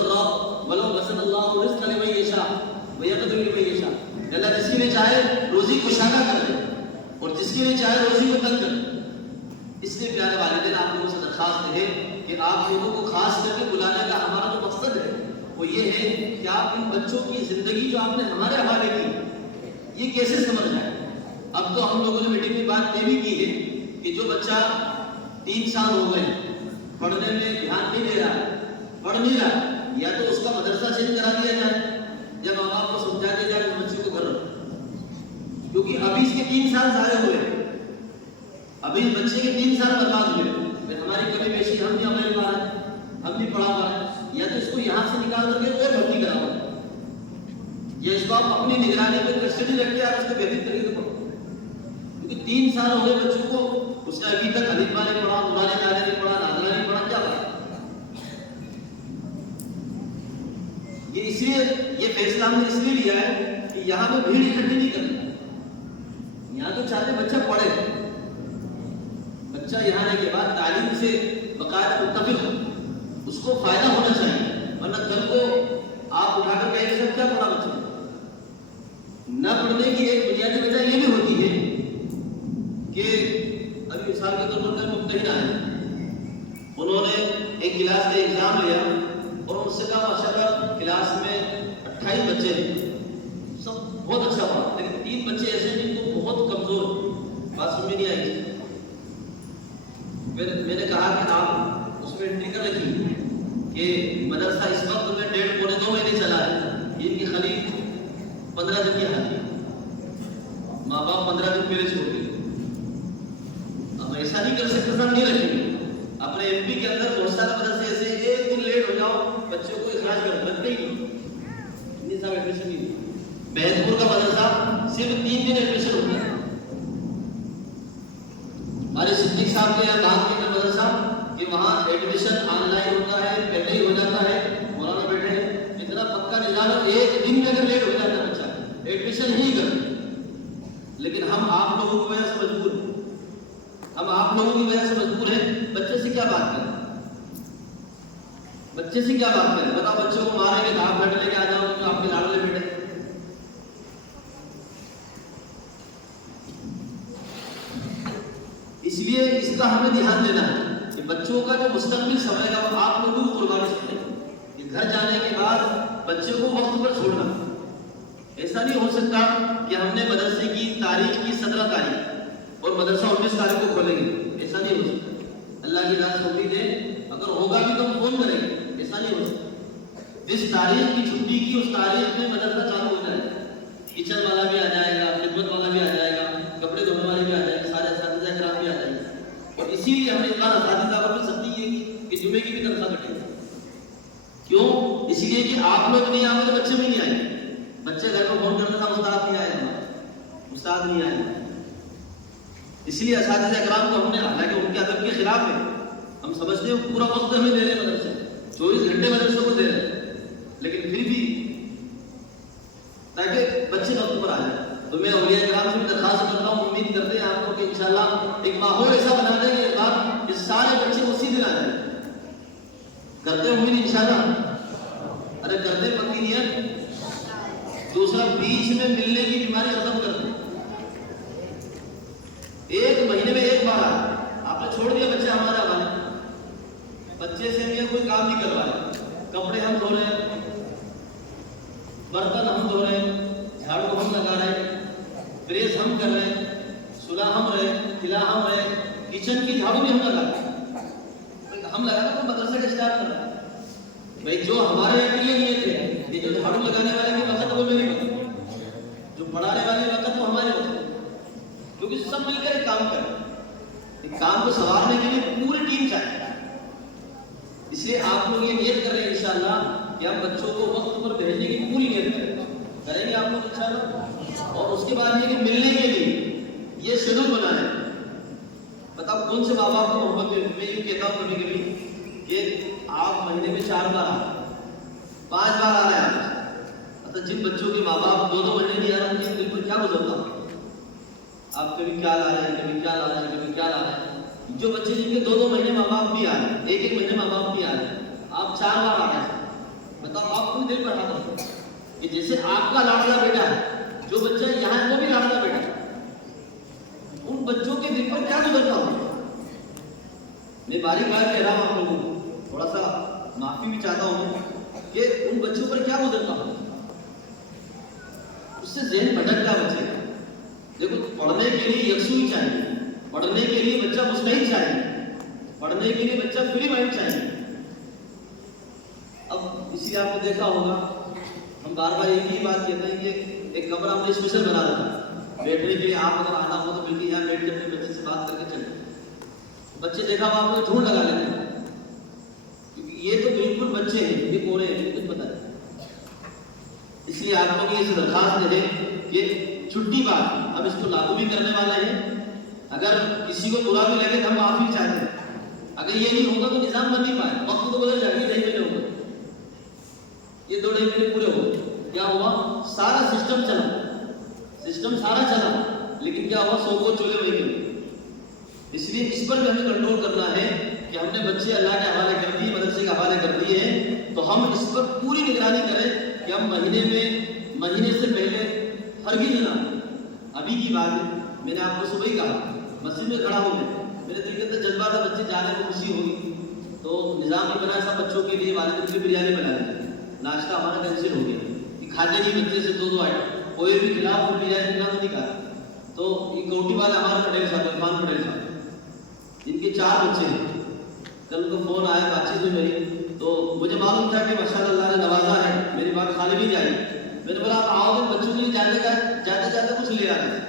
اللہ رزق لمن یشاء ویقدر لمن یشاء, اللہ جس کے لیے چاہے روزی کشادہ کر دے اور جس کے لیے چاہے روزی کو تنگ کر دے. اس لیے پیارے والدین آپ لوگوں سے درخواست ہے کہ آپ لوگوں کو خاص کر کے بلانے کا ہمارا جو مقصد ہے وہ یہ ہے کہ آپ ان بچوں کی زندگی جو آپ نے ہمارے حوالے کی یہ کیسے سمجھ جائے. اب تو ہم لوگوں نے میٹنگ میں بات یہ بھی کی ہے کہ جو بچہ 3 سال ہو گئے پڑھنے میں دھیان نہیں دے رہا, پڑھ نہیں رہا, یا تو اس کا مدرسہ چینج کرا دیا جائے یا ماں باپ کو سمجھا دیا جائے اس بچے کو گھر رکھو, کیونکہ ابھی اس کے 3 سال ضائع ہوئے, ابھی بچے کے 3 سال برباد ہوئے. ہماری کمی بیشی ہم نہیں عمل پا رہے, ہم نہیں پڑھا پا رہے, یا تو اس کو یہاں سے نکال کر کے اور بھرتی کراؤ, یا اس کو آپ اپنی نگرانی میں کسٹڈی رکھ کے آپ اس کو بہترین طریقے سے پڑھو. کیونکہ 3 سال ہو گئے بچوں کو, اس نے ابھی تک الف با نہیں پڑھا, قرآن قاعدے نہیں پڑھا, نازلہ نہیں پڑھا, کیا بات. یہ اس لیے یہ فیصلہ ہم نے اس لیے لیا ہے کہ یہاں پہ بھیڑ اکٹھی نہیں کرنا, یہاں تو چاہتے بچہ پڑھے, بچہ یہاں آنے کے بعد تعلیم سے باقاعدہ متفق ہو, اس کو فائدہ ہونا چاہیے. ورنہ کل کو آپ اٹھا کر کہیں سب کیا پڑھا بچہ. نہ پڑھنے کی ایک بنیادی وجہ یہ بھی ہوتی ہے کہ ابھی مثال کے طور پر ممتحن آئے, انہوں نے ایک کلاس کا ایگزام لیا اور ان سے کہا ماشاءاللہ کلاس میں 28 بچے ہیں, سب بہت اچھا پڑھا, لیکن 3 بچے ایسے ہیں جن کو بہت کمزور, بات سمجھ میں نہیں آئی. میں نے کہا کہ آپ اس میں انٹری کر رکھی کہ مدرسہ اس وقت میں 1.5 پونے 2 مہینے چلا ہے, ان کی خرید 15 دن کی حاضری, ماں باپ 15 دن پہلے چھوڑ گئے. اب ایسا نہیں کر سکتے, ہم نہیں رکھیں گے. اپنے ایم پی کے اندر بہت سارے مدرسے ایسے ایک دن لیٹ ہو جاؤ بچوں کو اخراج کر رکھتے ہی نہیں, اتنی صاحب ایڈمیشن نہیں. بہتپور کا مدرسہ صرف 3 دن ایڈمیشن ہوتا ہے. ہمارے صدیق صاحب کے یہاں بات کی مدرسہ کہ وہاں ایڈمیشن آن لائن ہوتا ہے, پہلے ہی ہو جاتا ہے, مولانا بیٹھے ہیں, اتنا پکا نظام ہے, ایک دن میں اگر لیٹ ہو جاتا ہے بچہ ایڈمیشن ہی کر. لیکن ہم آپ لوگوں کی وجہ سے مجبور ہیں, ہم آپ لوگوں کی وجہ سے مجبور ہیں. بچے سے کیا بات کریں, بچے سے کیا بات کریں, بتاؤ بچوں کو ماریں گے, آپ بیٹھے لے کے آ جاؤ تو آپ کے لاڑلے بیٹھے. اس لیے اس کا ہمیں دھیان دینا ہے کہ بچوں کا جو مستقبل سمے گا وہ آپ لوگوں کو قربانی سے کہ گھر جانے کے بعد بچوں کو وقت پر چھوڑنا. ایسا نہیں ہو سکتا کہ ہم نے مدرسے کی تاریخ کی 17 تاریخ اور مدرسہ 19 تاریخ کو کھولیں گے, ایسا نہیں ہو سکتا. اللہ کی ذات چھٹی دے, اگر ہوگا بھی تو ہم فون کریں گے, ایسا نہیں ہو سکتا. جس تاریخ کی چھٹی کی اس تاریخ میں مدرسہ چالو ہو جائے گا, کچن والا بھی آ جائے گا, خدمت والا بھی آ جائے گا, کپڑے دھونے والے بھی آ جائے گا, سارے اساتذہ کرام بھی آ جائیں گے. اور اسی لیے ہم نے اس بار اساتذہ پر بھی سختی کی کہ جمعے کی بھی تنخواہ کٹے گی. کیوں؟ اس لیے کہ آپ لوگ نہیں آئے تو بچے بھی نہیں آئے. بچے گھر کو فون کرتا تھا استاد نہیں آئے, ہمارے استاد نہیں آئے. اس لیے اساتذہ کرام کو ہم نے, حالانکہ ان کے ادب کے خلاف ہے, ہم سمجھتے ہیں پورا وقت ہمیں دے رہے ہیں مدرسے 24 گھنٹے مدرسے کو دے رہے ہیں لیکن پھر بھی تاکہ بچے وقت پر آ جائیں تو میں اولیاء کرام سے درخواست کرتا ہوں امید کرتے ہیں آپ کو کہ انشاءاللہ ایک ماحول ایسا بنا دیں گے بات کہ سارے بچے اسی دن آ جائیں کرتے امید انشاءاللہ ارے کرتے پکی نیت دوسرا بیچ میں ملنے کی بیماری ختم کرتے ایک مہینے میں ایک بار آپ نے چھوڑ دیا بچے ہمارا حوالے بچے سے بھی کوئی کام نہیں کروائے کپڑے ہم دھو رہے ہیں برتن ہم دھو رہے ہیں جھاڑو ہم لگا رہے ہیں پریس ہم کر رہے ہیں صلح ہم رہے کھلا ہم رہے کچن کی جھاڑو بھی ہم لگا رہے ہیں ہم لگا رہے ہیں مدرسہ کا اسٹارٹ کر رہے ہیں بھائی جو ہمارے یہاں کے لیے نیت ہے یہ جو جھاڑو لگانے والے کی وقت وہ میری وقت جو پڑھانے والے وقت وہ ہمارے وقت کیونکہ سب مل کر ایک کام کریں ایک کام کو سنوارنے کے لیے پوری ٹیم چاہیے اس لیے آپ لوگ یہ نیت کر رہے ہیں انشاءاللہ کہ آپ بچوں کو وقت پر بھیجنے کی پوری نیت کریں گے آپ لوگ انشاءاللہ اور اس کے بعد یہ کہ ملنے کے لیے یہ شیڈول بنائیں بتاؤ کون سے ماں باپ کو محبت میں یوں کہتا ہوں کبھی کبھی کہ آپ مہینے میں 4 بار آ رہے 5 بار آ رہے ہیں جن بچوں کے ماں باپ 2 مہینے نہیں آ رہے ہیں دل پر کیا گزرتا آپ کبھی کیا لا رہے ہیں کبھی کیا لا رہے ہیں کبھی کیا لا رہے ہیں جو بچے جن کے 2 مہینے ماں باپ بھی آ رہے ہیں 1 مہینے ماں باپ بھی آ رہے ہیں آپ 4 بار آ رہے ہیں بتاؤ آپ کو دل پر آتا کہ جیسے آپ کا لاڈلا بیٹا ہے جو بچہ یہاں ہے وہ بھی لاڈلا بیٹا ہے ان بچوں کے دل پر کیا گزرتا ہوں میں باریک بات کہہ رہا ہوں آپ لوگوں کو تھوڑا سا معافی بھی چاہتا ہوں کہ ان بچوں پر کیا گزرتا ہوں اس سے ذہن بھٹکتا ہے بچے کا دیکھو پڑھنے کے لیے یکسوئی چاہیے پڑھنے کے لیے بچہ مستعد چاہیے پڑھنے کے لیے بچہ فری مائنڈ چاہیے اب اس لیے آپ نے دیکھا ہوگا ہم بار بار ایک ہی بات کہتے ہیں کہ ایک کمرہ ہم نے اسپیشل بنا رہا بیٹھنے کے لیے آپ اگر آنا ہو تو بالکل یہاں بیٹھ کے اپنے بچے سے بات کر کے چلے بچے دیکھا ہوا آپ کو ڈھونڈ لگا لیتے ہیں کیونکہ یہ تو بالکل بچے ہیں یہ کورے ہیں کچھ پتہ ہے اس لیے آپ لوگ یہ درخواست دے کہ چھٹی بات اب اس کو لاگو بھی کرنے والے ہیں اگر کسی کو برا بھی لگے تو ہم معافی چاہتے ہیں اگر یہ نہیں ہوگا تو نظام بن نہیں پائے وقت تو بدل جائے گی 2 مہینے ہوگا یہ 2 مہینے پورے ہو کیا ہوا سارا سسٹم سارا چلا لیکن کیا ہوا 100 کو چولے وہی گئے اس لیے اس پر بھی ہمیں کنٹرول کرنا ہے کہ ہم نے بچے اللہ کے حوالے کر دیے مدرسے کے حوالے کر دیے ہیں تو ہم اس پر پوری نگرانی کریں کہ ہم مہینے سے پہلے ہرگز نہ ابھی کی بات ہے میں نے آپ کو صبح ہی کہا مسجد میں کھڑا ہو گیا میرے دل کے اندر جذبہ تھا بچے جانے کو خوشی ہوگی تو نظام یہ بنا سب بچوں کے لیے والدین کی بریانی بنا دی ناشتہ ہمارا کینسل ہو گیا کہ کھاتے نہیں بچے سے 2 آئٹم کوئی بھی خلاف بریانی بنا تو نہیں کھاتا تو یہ کوٹی والا ہمارا پٹیل صاحب عرفان پٹیل صاحب جن کے 4 بچے ہیں کل ان کو فون آیا بات چیت ہوئی میری تو مجھے معلوم تھا کہ ماشاء اللہ نے نوازا ہے میری بات خالی بھی جائے میں نے بولا آپ آؤ گے بچوں کے لیے جاتے کچھ لے آتے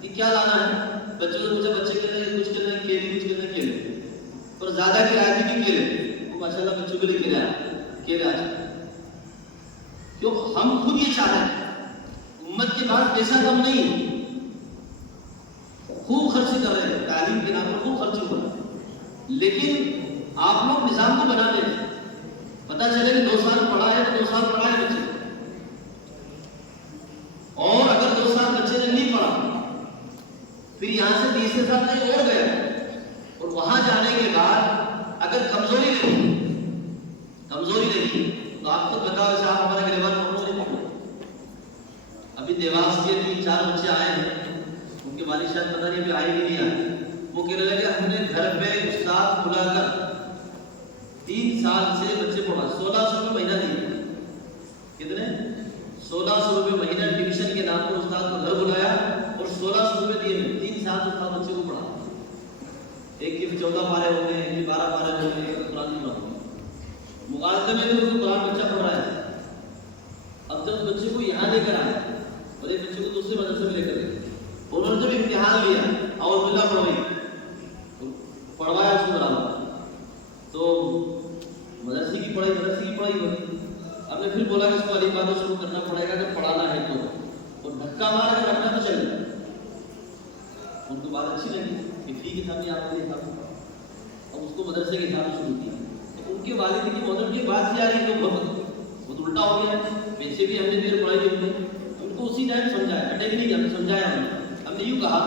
کہ کیا لانا ہے بچوں نے پوچھا بچے کے لیے کچھ کرنا ہے کھیلے اور زیادہ کرایہ بھی کھیلے وہ ماشاء اللہ بچوں کے لیے کھیلے آج کیوں ہم خود یہ چاہ رہے ہیں امت کے بعد پیسہ کم نہیں خوب خرچ کر رہے ہیں تعلیم کے نام پر خوب خرچ ہو رہا ہے لیکن آپ لوگ نظام کو بنا دیں پتہ چلے کہ 2 سال پڑھا ہے تو 2 سال پڑھا ہے بچے اور اگر 2 سال بچے نے نہیں پڑھا پھر یہاں سے 20 سال نہیں اور گیا اور وہاں جانے کے بعد اگر کمزوری نہیں تو آپ کو بتا ویسے آپ ہمارے گریبان پڑھو نہیں ابھی دیواس کے 3-4 بچے آئے ہیں ان کے والد شاید پتہ نہیں ابھی آئے نہیں آئے وہ کہنے لگے ہم نے گھر پہ استاد بلا کر 3 سال سے بچے پڑھا 1600 روپے مہینہ دیے کتنے 1600 روپے مہینہ ٹیوشن کے نام پر استاد کو گھر بلایا اور 1600 روپے دیے 3 سال سے استاد بچے کو پڑھا ایک کی 14 پارے ہو گئے ایک کی 12 پارے ہو گئے قرآن نہیں پڑھا مغالطے میں تو قرآن بچہ پڑھ رہا ہے اب جب بچے کو یہاں لے کر آئے اور ایک بچے کو دوسرے مدرسے میں لے کر گئے انہوں نے جب امتحان لیا اور بلا پڑھائی پڑھوایا اس کو برابر تو مدرسے کی پڑھائی ہوگی اب نے پھر بولا کہ اس کو علی بات شروع کرنا پڑے گا اگر پڑھانا ہے تو اور دھکا مارا اگر رکھنا تو چلے ان کو بات اچھی لگی کہ ٹھیک ہے تھا آپ نے دیکھا اس کو مدرسے کے حساب سے شروع کیا. ان کے والد کی مدد کی بات آ رہی ہے تو بہت الٹا ہو گیا. ویسے بھی ہم نے دیر پڑھائی کی ان کو اسی ٹائم سمجھایا, اٹیک نہیں کیا, ہم نے سمجھایا. ہم نے یوں کہا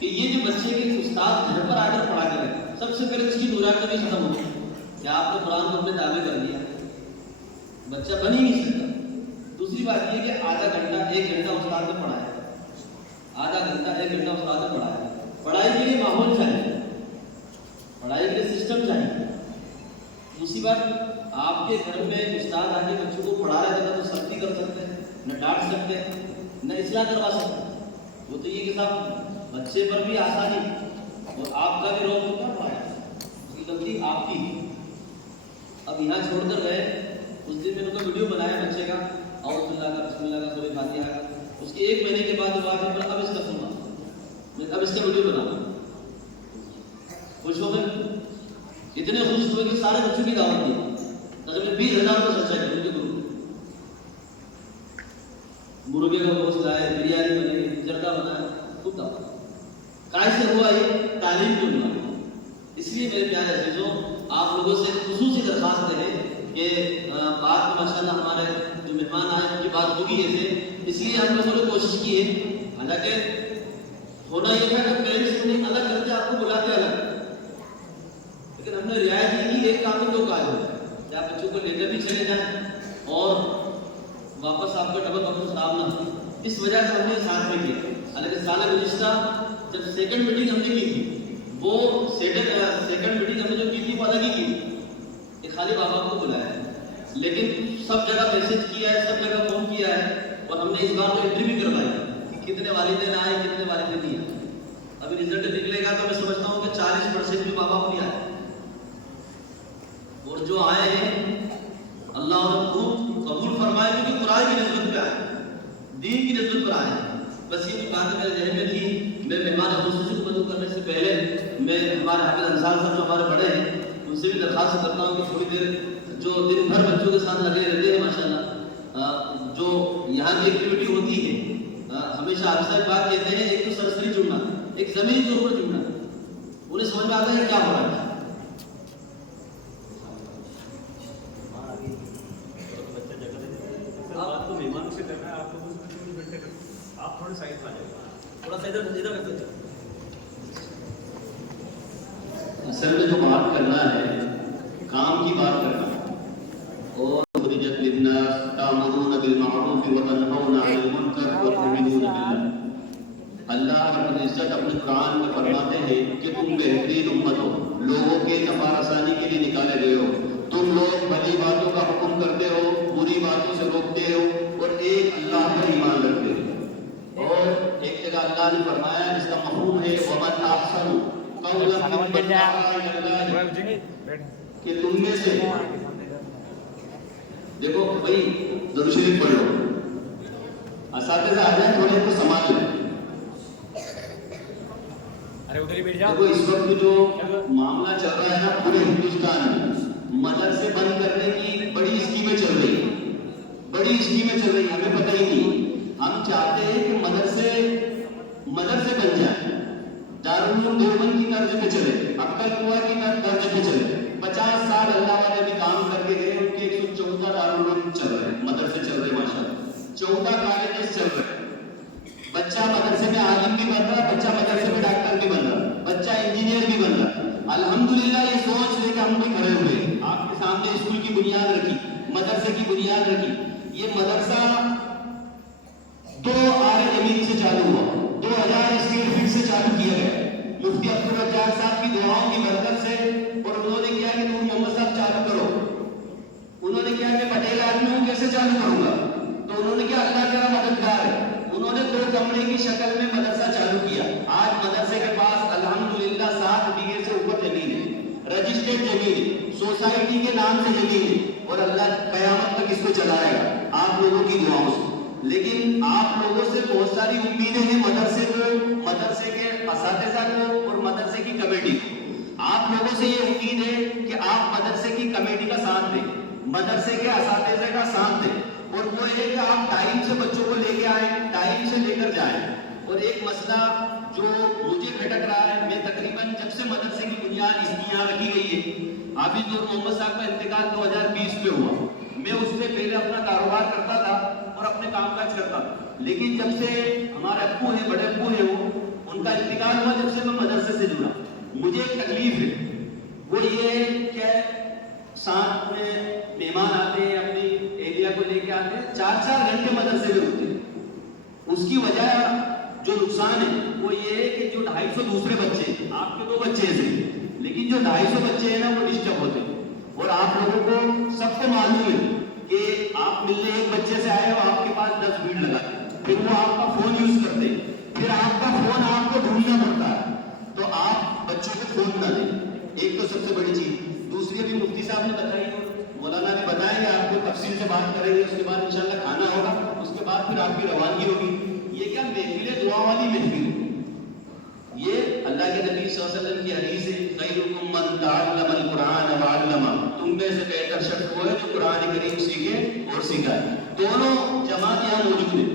کہ یہ جو بچے کے استاد گھر پر آ کر پڑھا کے رہے, سب سے پہلے اس کی نورانیت کبھی ختم ہو گئی. کیا آپ نے قرآن کو اپنے دعوے کر دیا, بچہ بن ہی نہیں سکتا. دوسری بات یہ کہ آدھا گھنٹہ 1 گھنٹہ استاد نے پڑھایا, آدھا گھنٹہ 1 گھنٹہ استاد نے پڑھایا. پڑھائی کے لیے ماحول چاہیے, پڑھائی کے لیے سسٹم چاہیے. دوسری بات آپ کے گھر میں استاد آ کے بچوں کو پڑھا رہے تھے, نہ تو سختی کر سکتے ہیں, نہ ڈانٹ سکتے ہیں, نہ اصلاح کروا سکتے ہیں. وہ تو یہ کہ صاحب بچے پر بھی آسانی اور آپ کا بھی رول ہوتا پڑھایا, اس کی غلطی آپ کی. اب یہاں چھوڑ کر گئے, اس دن میں نے ان کا ویڈیو بنایا بچے کا, اعوذ باللہ کا, بسم اللہ کا, سورہ فاتحہ کا. اس کے 1 مہینے کے بعد بات ہے, اب اس کا سننا, میں اب اس کا ویڈیو بناؤں. خوش ہو گئے, اتنے خوش ہوئے کہ سارے بچوں کی دعوت دی. تقریباً 20,000 کو خرچہ کیا ان کے گروپ. مرغے کا گوشت لائے, بریانی بنی, جردہ بنایا, خوب دعوت. کائے سے ہوا یہ تعلیم کے ہوا. اس لیے میرے پیارے عزیزوں, آپ لوگوں سے خصوصی درخواست ہے کہ بات میں ماشاءاللہ ہمارے جو مہمان آئے ان کی بات ہوگی ایسے, اس لیے ہم نے تھوڑی کوشش کی ہے. حالانکہ ہونا یہ تھا کہ پیرنٹس نے الگ کرتے آپ کو بلاتے الگ, لیکن ہم نے رعایت کی ایک کام میں 2 کاج ہو جائے کہ آپ بچوں کو لے کر بھی چلے جائیں اور واپس آپ کا ڈبل وقت خراب نہ ہو. اس وجہ سے ہم نے ساتھ میں کیا. حالانکہ سال گزشتہ جب 2nd میٹنگ ہم نے کی تھی, وہ 2nd میٹنگ ہم نے جو کی تھی وہ الگ ہی کی تھی, ایک خالی بابا کو بلایا ہے. لیکن سب جگہ میسج کیا ہے, سب جگہ فون کیا ہے, اور ہم نے اس بار تو انٹری بھی کروائی کہ کتنے والدین آئے, کتنے والدین نہیں آئے. ابھی رزلٹ نکلے گا تو میں سمجھتا ہوں کہ 40% بھی بابا اپنی آئے, اور جو آئے ہیں اللہ ان کو قبول فرمائے, کیونکہ قرآن کی نسبت پہ آئے, دین کی نسبت پر آئے. بس یہ بات میرے ذہن میں تھی. میں مہمان خصوصی کو بدو کرنے سے پہلے میں ہمارے حافظ انصار صاحب جو ہمارے بڑے ہیں ان سے بھی درخواست کرتا ہوں کہ تھوڑی دیر جو دن بھر بچوں کے ساتھ لگے رہتے ہیں ماشاءاللہ, جو یہاں کی ایکٹیویٹی ہوتی ہے, ہمیشہ حافظ صاحب بات کہتے ہیں, ایک تو سرسری جڑنا, ایک زمینی طور پر جڑنا, انہیں سمجھ میں آتا ہے کیا ہو رہا ہے. آپ کو مہمانوں سے کرنا ہے, آپ کو 2 گھنٹے کرنا, آپ تھوڑے سائڈ میں آ جائیں, تھوڑا سا ادھر کر دیتے. اصل میں جو بات کرنا ہے کام کی بات کرنا ہے, اور خرجت للناس تأمرون بالمعروف وتنهون عن المنکر وتؤمنون بالله. اللہ رب العزت اپنے قرآن میں فرماتے ہیں کہ تم بہترین امت ہو, لوگوں کے نفع رسانی کے لیے نکالے گئے ہو. تم لوگ بھلی باتوں کا حکم کرتے ہو, بری باتوں سے روکتے ہو, اور ایک اللہ پر ایمان رکھتے ہو. اور ایک جگہ اللہ نے فرمایا جس کا مفہوم ہے وَمَنْ أَحْسَنُ قَوْلًا مِّمَّنْ دَعَا إِلَى اللَّهِ, کہ تم میں سے دیکھو بھائی درود شریف پڑھ لو, اساتذہ آ جائیں تھوڑے کو سنبھال لیں. دیکھو اس وقت جو معاملہ چل رہا ہے نا پورے ہندوستان میں, مدرسے بند کرنے کی بڑی اسکیمیں چل رہی ہیں, بڑی اسکیمیں چل رہی ہیں, ہمیں پتہ ہی نہیں. ہم چاہتے ہیں کہ مدرسے بن جائیں, دارالعلوم دیوبند کی طرز پہ چلے, عقل کنواں کی طرز پہ چلے. 50 سال اللہ والے بھی کام کر کے گئے, ان کے 114 دارالعلوم چل رہے ہیں, مدرسے چل رہے ہیں ماشاءاللہ, 14 کالجز چل رہے ہیں. بچہ مدرسے میں عالم بھی بن رہا, بچہ مدرسے میں ڈاکٹر بھی بن رہا, بچہ انجینئر بھی بن رہا. الحمدللہ یہ سوچ لے کے ہم بھی کھڑے ہوئے, آپ کے سامنے اسکول کی بنیاد رکھی, مدرسے کی بنیاد رکھی. یہ مدرسہ 2 آرے زمین سے چالو ہوا, 2000 اسکوائر فٹ سے چالو کیا گیا. مفتی عبدالرزاق صاحب کی دعاؤں کی برکت سے, اور انہوں نے کیا کہ نور محمد صاحب چالو کرو. انہوں نے کیا کہ پٹیل آدمی ہوں کیسے چالو کروں گا, تو انہوں نے کیا اللہ میرا مددگار ہے, انہوں نے 2 کمرے کی شکل میں مدرسہ چالو کیا. آج مدرسے کے پاس الحمدللہ 7 بیگھے سے اوپر زمین ہے, رجسٹرڈ زمین ہے, سوسائٹی کے نام سے زمین ہے, اور اللہ قیامت تک اس کو چلائے گا آپ لوگوں کی دعاؤں سے. لیکن آپ لوگوں سے بہت ساری امیدیں ہیں مدرسے کو, مدرسے کے اساتذہ کو, اور مدرسے کی کمیٹی کو. آپ لوگوں سے یہ امید ہے کہ آپ مدرسے کی کمیٹی کا ساتھ دیں, مدرسے کے اساتذہ کا ساتھ دیں, اور وہ ہے کہ آپ ٹائم سے بچوں کو لے کے آئیں, ٹائم سے لے کر جائیں. اور ایک مسئلہ جو مجھے بھٹک رہا ہے، میں تقریباً جب سے مدرسے کی بنیاد اس کی یہاں رکھی گئی ہے، حافظ نور محمد صاحب کا انتقال 2020 میں ہوا، میں اس سے پہلے اپنا کاروبار کرتا تھا اور اپنے کام کاج کرتا تھا، لیکن جب سے ہمارے ابو ہیں، بڑے ابو ہیں، وہ ان کا انتقال ہوا جب سے میں مدرسے سے جڑا، مجھے ایک تکلیف ہے، وہ یہ ہے کہ ساتھ میں مہمان آتے ہیں، اپنی ایریا کو لے کے آتے ہیں، 4-4 گھنٹے مدرسے میں ہوتے ہیں، اس کی وجہ جو نقصان ہے وہ یہ ہے کہ جو 250 دوسرے بچے ہیں، آپ کے 2 بچے ہیں، لیکن جو 250 بچے ہیں نا وہ ڈسٹرب ہوتے ہیں، اور آپ لوگوں کو سب کو معلوم ہے کہ آپ ملنے ایک بچے سے آئے اور آپ کے پاس 10 بھیڑ لگاتے ہیں، پھر وہ آپ کا فون یوز کرتے ہیں، پھر آپ کا فون آپ کو ڈھونڈنا پڑتا ہے، تو آپ بچوں کو فون نہ دیں، ایک تو سب سے بڑی چیز، دوسری ابھی مفتی صاحب نے بتائی اور مولانا نے بتایا کہ آپ کو تفصیل سے بات کریں گے، اس کے بعد انشاءاللہ کھانا ہوگا، اس کے بعد پھر آپ کی روانگی ہوگی، یہ کیا محفل دعا والی محفل، یہ اللہ کے نبی صلی اللہ علیہ وسلم کی حدیث ہے، خیرکم من تعلم القرآن وعلمہ، تم میں سے بہتر شخص وہ ہے جو قرآن کریم سیکھے اور سکھائے، دونوں جماعت یہاں موجود ہے،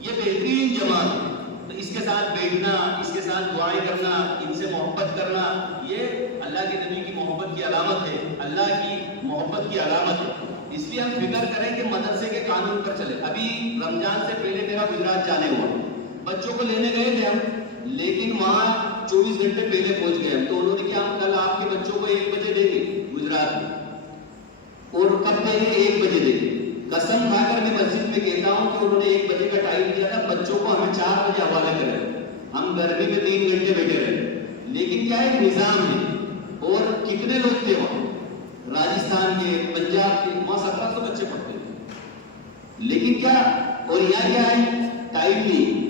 یہ بہترین جماعت ہے، تو اس کے ساتھ بیٹھنا، اس کے ساتھ دعائیں کرنا، ان سے محبت کرنا، یہ اللہ کے نبی کی محبت کی علامت ہے، اللہ کی محبت کی علامت ہے، اس لیے ہم فکر کریں کہ مدرسے کے قانون پر چلے، ابھی رمضان سے پہلے میرا گجرات جانے ہوا، بچوں کو لینے گئے تھے ہم، لیکن وہاں 24 گھنٹے پہلے پہنچ گئے ہم، تو انہوں نے کیا ہم کل آپ کے بچوں کو 1 بجے دیں گے گجرات میں، اور کب دیں گے 1 بجے دیں گے، قسم کھا کر میں مسجد میں کہتا ہوں کہ انہوں نے 1 بجے کا ٹائم دیا تھا، بچوں کو ہمیں 4 بجے حوالے کریں، ہم گرمی میں 3 گھنٹے بیٹھے رہے، لیکن کیا ایک نظام ہے، اور کتنے لوگ تھے وہاں، راجستھان کے، پنجاب کے، وہاں 1700 بچے پڑھتے ہیں، لیکن کیا، اور یہاں کیا ہے، ٹائم نہیں،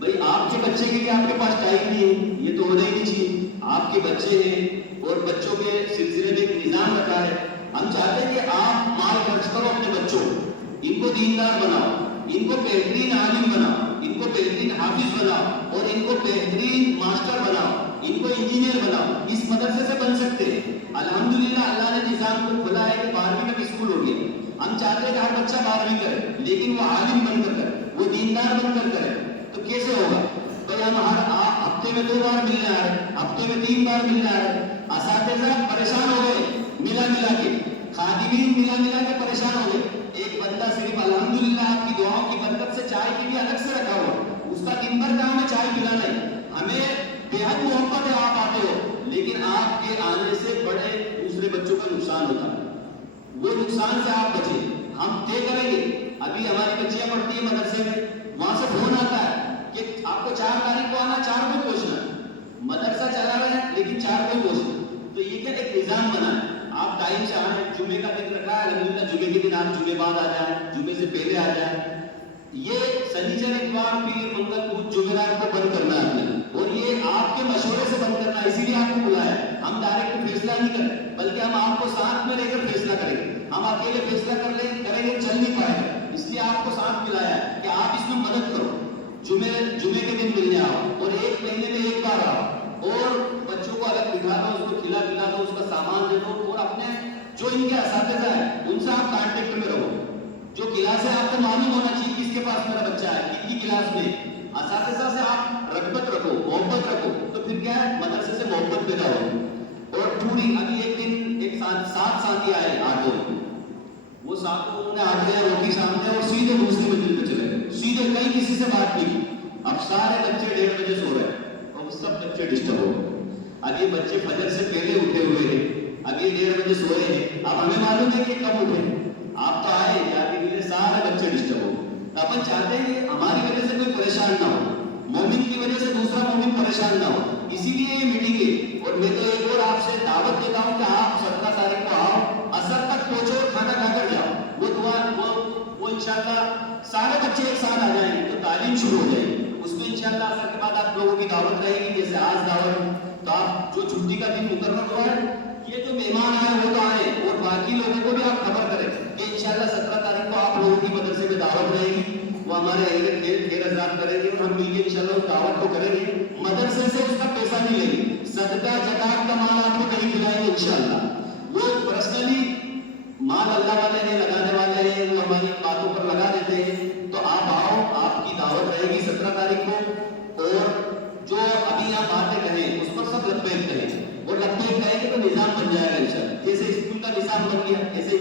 بھائی آپ کے بچے کے لیے آپ کے پاس ٹائم نہیں ہے، یہ تو ہونا ہی نہیں چاہیے، آپ کے بچے ہیں اور بچوں کے سلسلے میں ایک نظام رکھا ہے، ہم چاہتے ہیں کہ آپ مال خرچ کرو اپنے بچوں، ان کو دیندار بناؤ، ان کو بہترین عالم بناؤ، ان کو بہترین حافظ بناؤ، اور ان کو بہترین ماسٹر بناؤ، ان کو انجینئر بناؤ، اس مدرسے سے بن سکتے ہیں، الحمدللہ اللہ نے نظام کو کھلا ہے کہ 12ویں تک اسکول ہو گیا، ہم چاہتے ہیں کہ ہر بچہ 12ویں کرے، لیکن وہ عالم بن کر کرے، وہ دیندار بن کر کرے، تو کیسے ہوگا؟ بھائی ہم ہر ہفتے میں 2 بار ملنے آ رہے ہیں، ہفتے میں 3 بار ملنے آ رہے ہیں، اساتذہ پریشان ہو گئے، ملا کے خادمین ملا کے پریشان ہو گئے، ایک بندہ صرف الحمدللہ آپ کی دعاؤں کی برکت سے چائے کے لیے الگ سے رکھا ہوا، اس کا دن بھر کام ہے چائے پلانا ہے، ہمیں بے حد محبت ہے، آپ آتے ہو، لیکن آپ کے آنے سے بڑے دوسرے بچوں کا نقصان ہوتا ہے، وہ نقصان سے آپ بچیں، ہم طے کریں گے، ابھی ہماری بچیاں پڑھتی ہیں مدرسے میں، وہاں سے فون آتا ہے کہ آپ کو 4 تاریخ کو آنا، 4 کو پہنچنا، مدرسہ چلا رہے ہیں لیکن 4 کو پہنچنا، تو یہ کیا ایک نظام بنا ہے، آپ ٹائم سے آئیں، جمعے کا دن رکھا ہے، الحمدللہ جمعے کے دن آپ جمعے بعد آ جائیں، جمعے سے پہلے آ جائیں، یہ سنیچر اتوار پیر منگل بدھ جمعرات کو بند کرنا ہے آپ نے، اور یہ آپ کے مشورے سے بند کرنا ہے، اسی لیے آپ کو بلایا ہے، ہم ڈائریکٹ فیصلہ نہیں کریں، بلکہ ہم آپ کو ساتھ میں لے کر فیصلہ کریں گے، ہم اکیلے فیصلہ کریں گے چل نہیں پائے گا، اس لیے آپ کو ساتھ ملایا ہے کہ آپ اس میں مدد کرو، جمعے کے دن ملنے آؤ، اور 1 مہینے میں 1 بار آؤ، اور بچوں کو الگ بٹھا دو، اس کو کھلا دو، اس کا سامان دے دو، اور اپنے جو ان کے اساتذہ ہیں ان سے آپ کانٹیکٹ میں رہو، جو کلاس ہے آپ کو معلوم ہونا چاہیے کس کے پاس میرا بچہ ہے، کتنی کلاس میں، اساتذہ سے آپ رغبت رکھو، محبت رکھو، تو پھر کیا ہے مدرسے سے محبت پیدا ہوگی، اور پوری ابھی ایک دن ایک 7 ساتھی آئے آٹو، وہ ساتھوں انہوں نے آٹے روٹی سامنے اور سیدھے دوسری منزل پہ چلے گئے، سیدھے کہیں کسی سے بات نہیں، اب سارے بچے 1:30 بجے سو رہے ہیں، اور سب بچے ڈسٹرب ہو گئے، اب یہ بچے فجر سے پہلے اٹھے ہوئے ہیں، اب یہ 1:30 بجے سوئے ہیں، اب ہمیں معلوم ہے کہ کب اٹھے، آپ تو آئے جانے کے لیے سارے بچے ڈسٹرب ہو گئے، اپن چاہتے ہیں کہ ہماری وجہ سے کوئی پریشان نہ ہو، مومن کی وجہ سے دوسرا مومن پریشان نہ ہو، اسی لیے یہ میٹنگ ہے، اور میں تو ایک اور آپ سے دعوت دیتا ہوں کہ آپ 17 تاریخ کو آؤ، عصر تک پہنچو اور کھانا کھا کر جاؤ، وہ انشاءاللہ سارے بچے ایک ساتھ آ جائیں گے تو تعلیم شروع ہو جائے گی، اس میں انشاءاللہ عصر کے بعد آپ لوگوں کی دعوت رہے گی، جیسے آج دعوت، تو آپ جو چھٹی کا دن مقرر ہوا ہے، یہ جو مہمان آئے وہ تو آئے، اور باقی لوگوں کو بھی آپ خبر کریں کہ انشاءاللہ 17 تاریخ کو آپ لوگوں کی مدرسے میں دعوت رہے گی، وہ ہمارے اہل خیر حضرات کریں گے، اور ہم مل کے انشاءاللہ اس دعوت کو کریں گے، مدرسے سے اس کا پیسہ نہیں لیں گے، صدقہ زکات کا مال آپ کو نہیں کھلائیں گے انشاءاللہ، وہ پرسنلی مال اللہ والے ہیں، لگانے والے ہیں، وہ ہماری باتوں پر لگا دیتے ہیں، تو آپ آؤ، آپ کی دعوت رہے گی 17 تاریخ کو، اور جو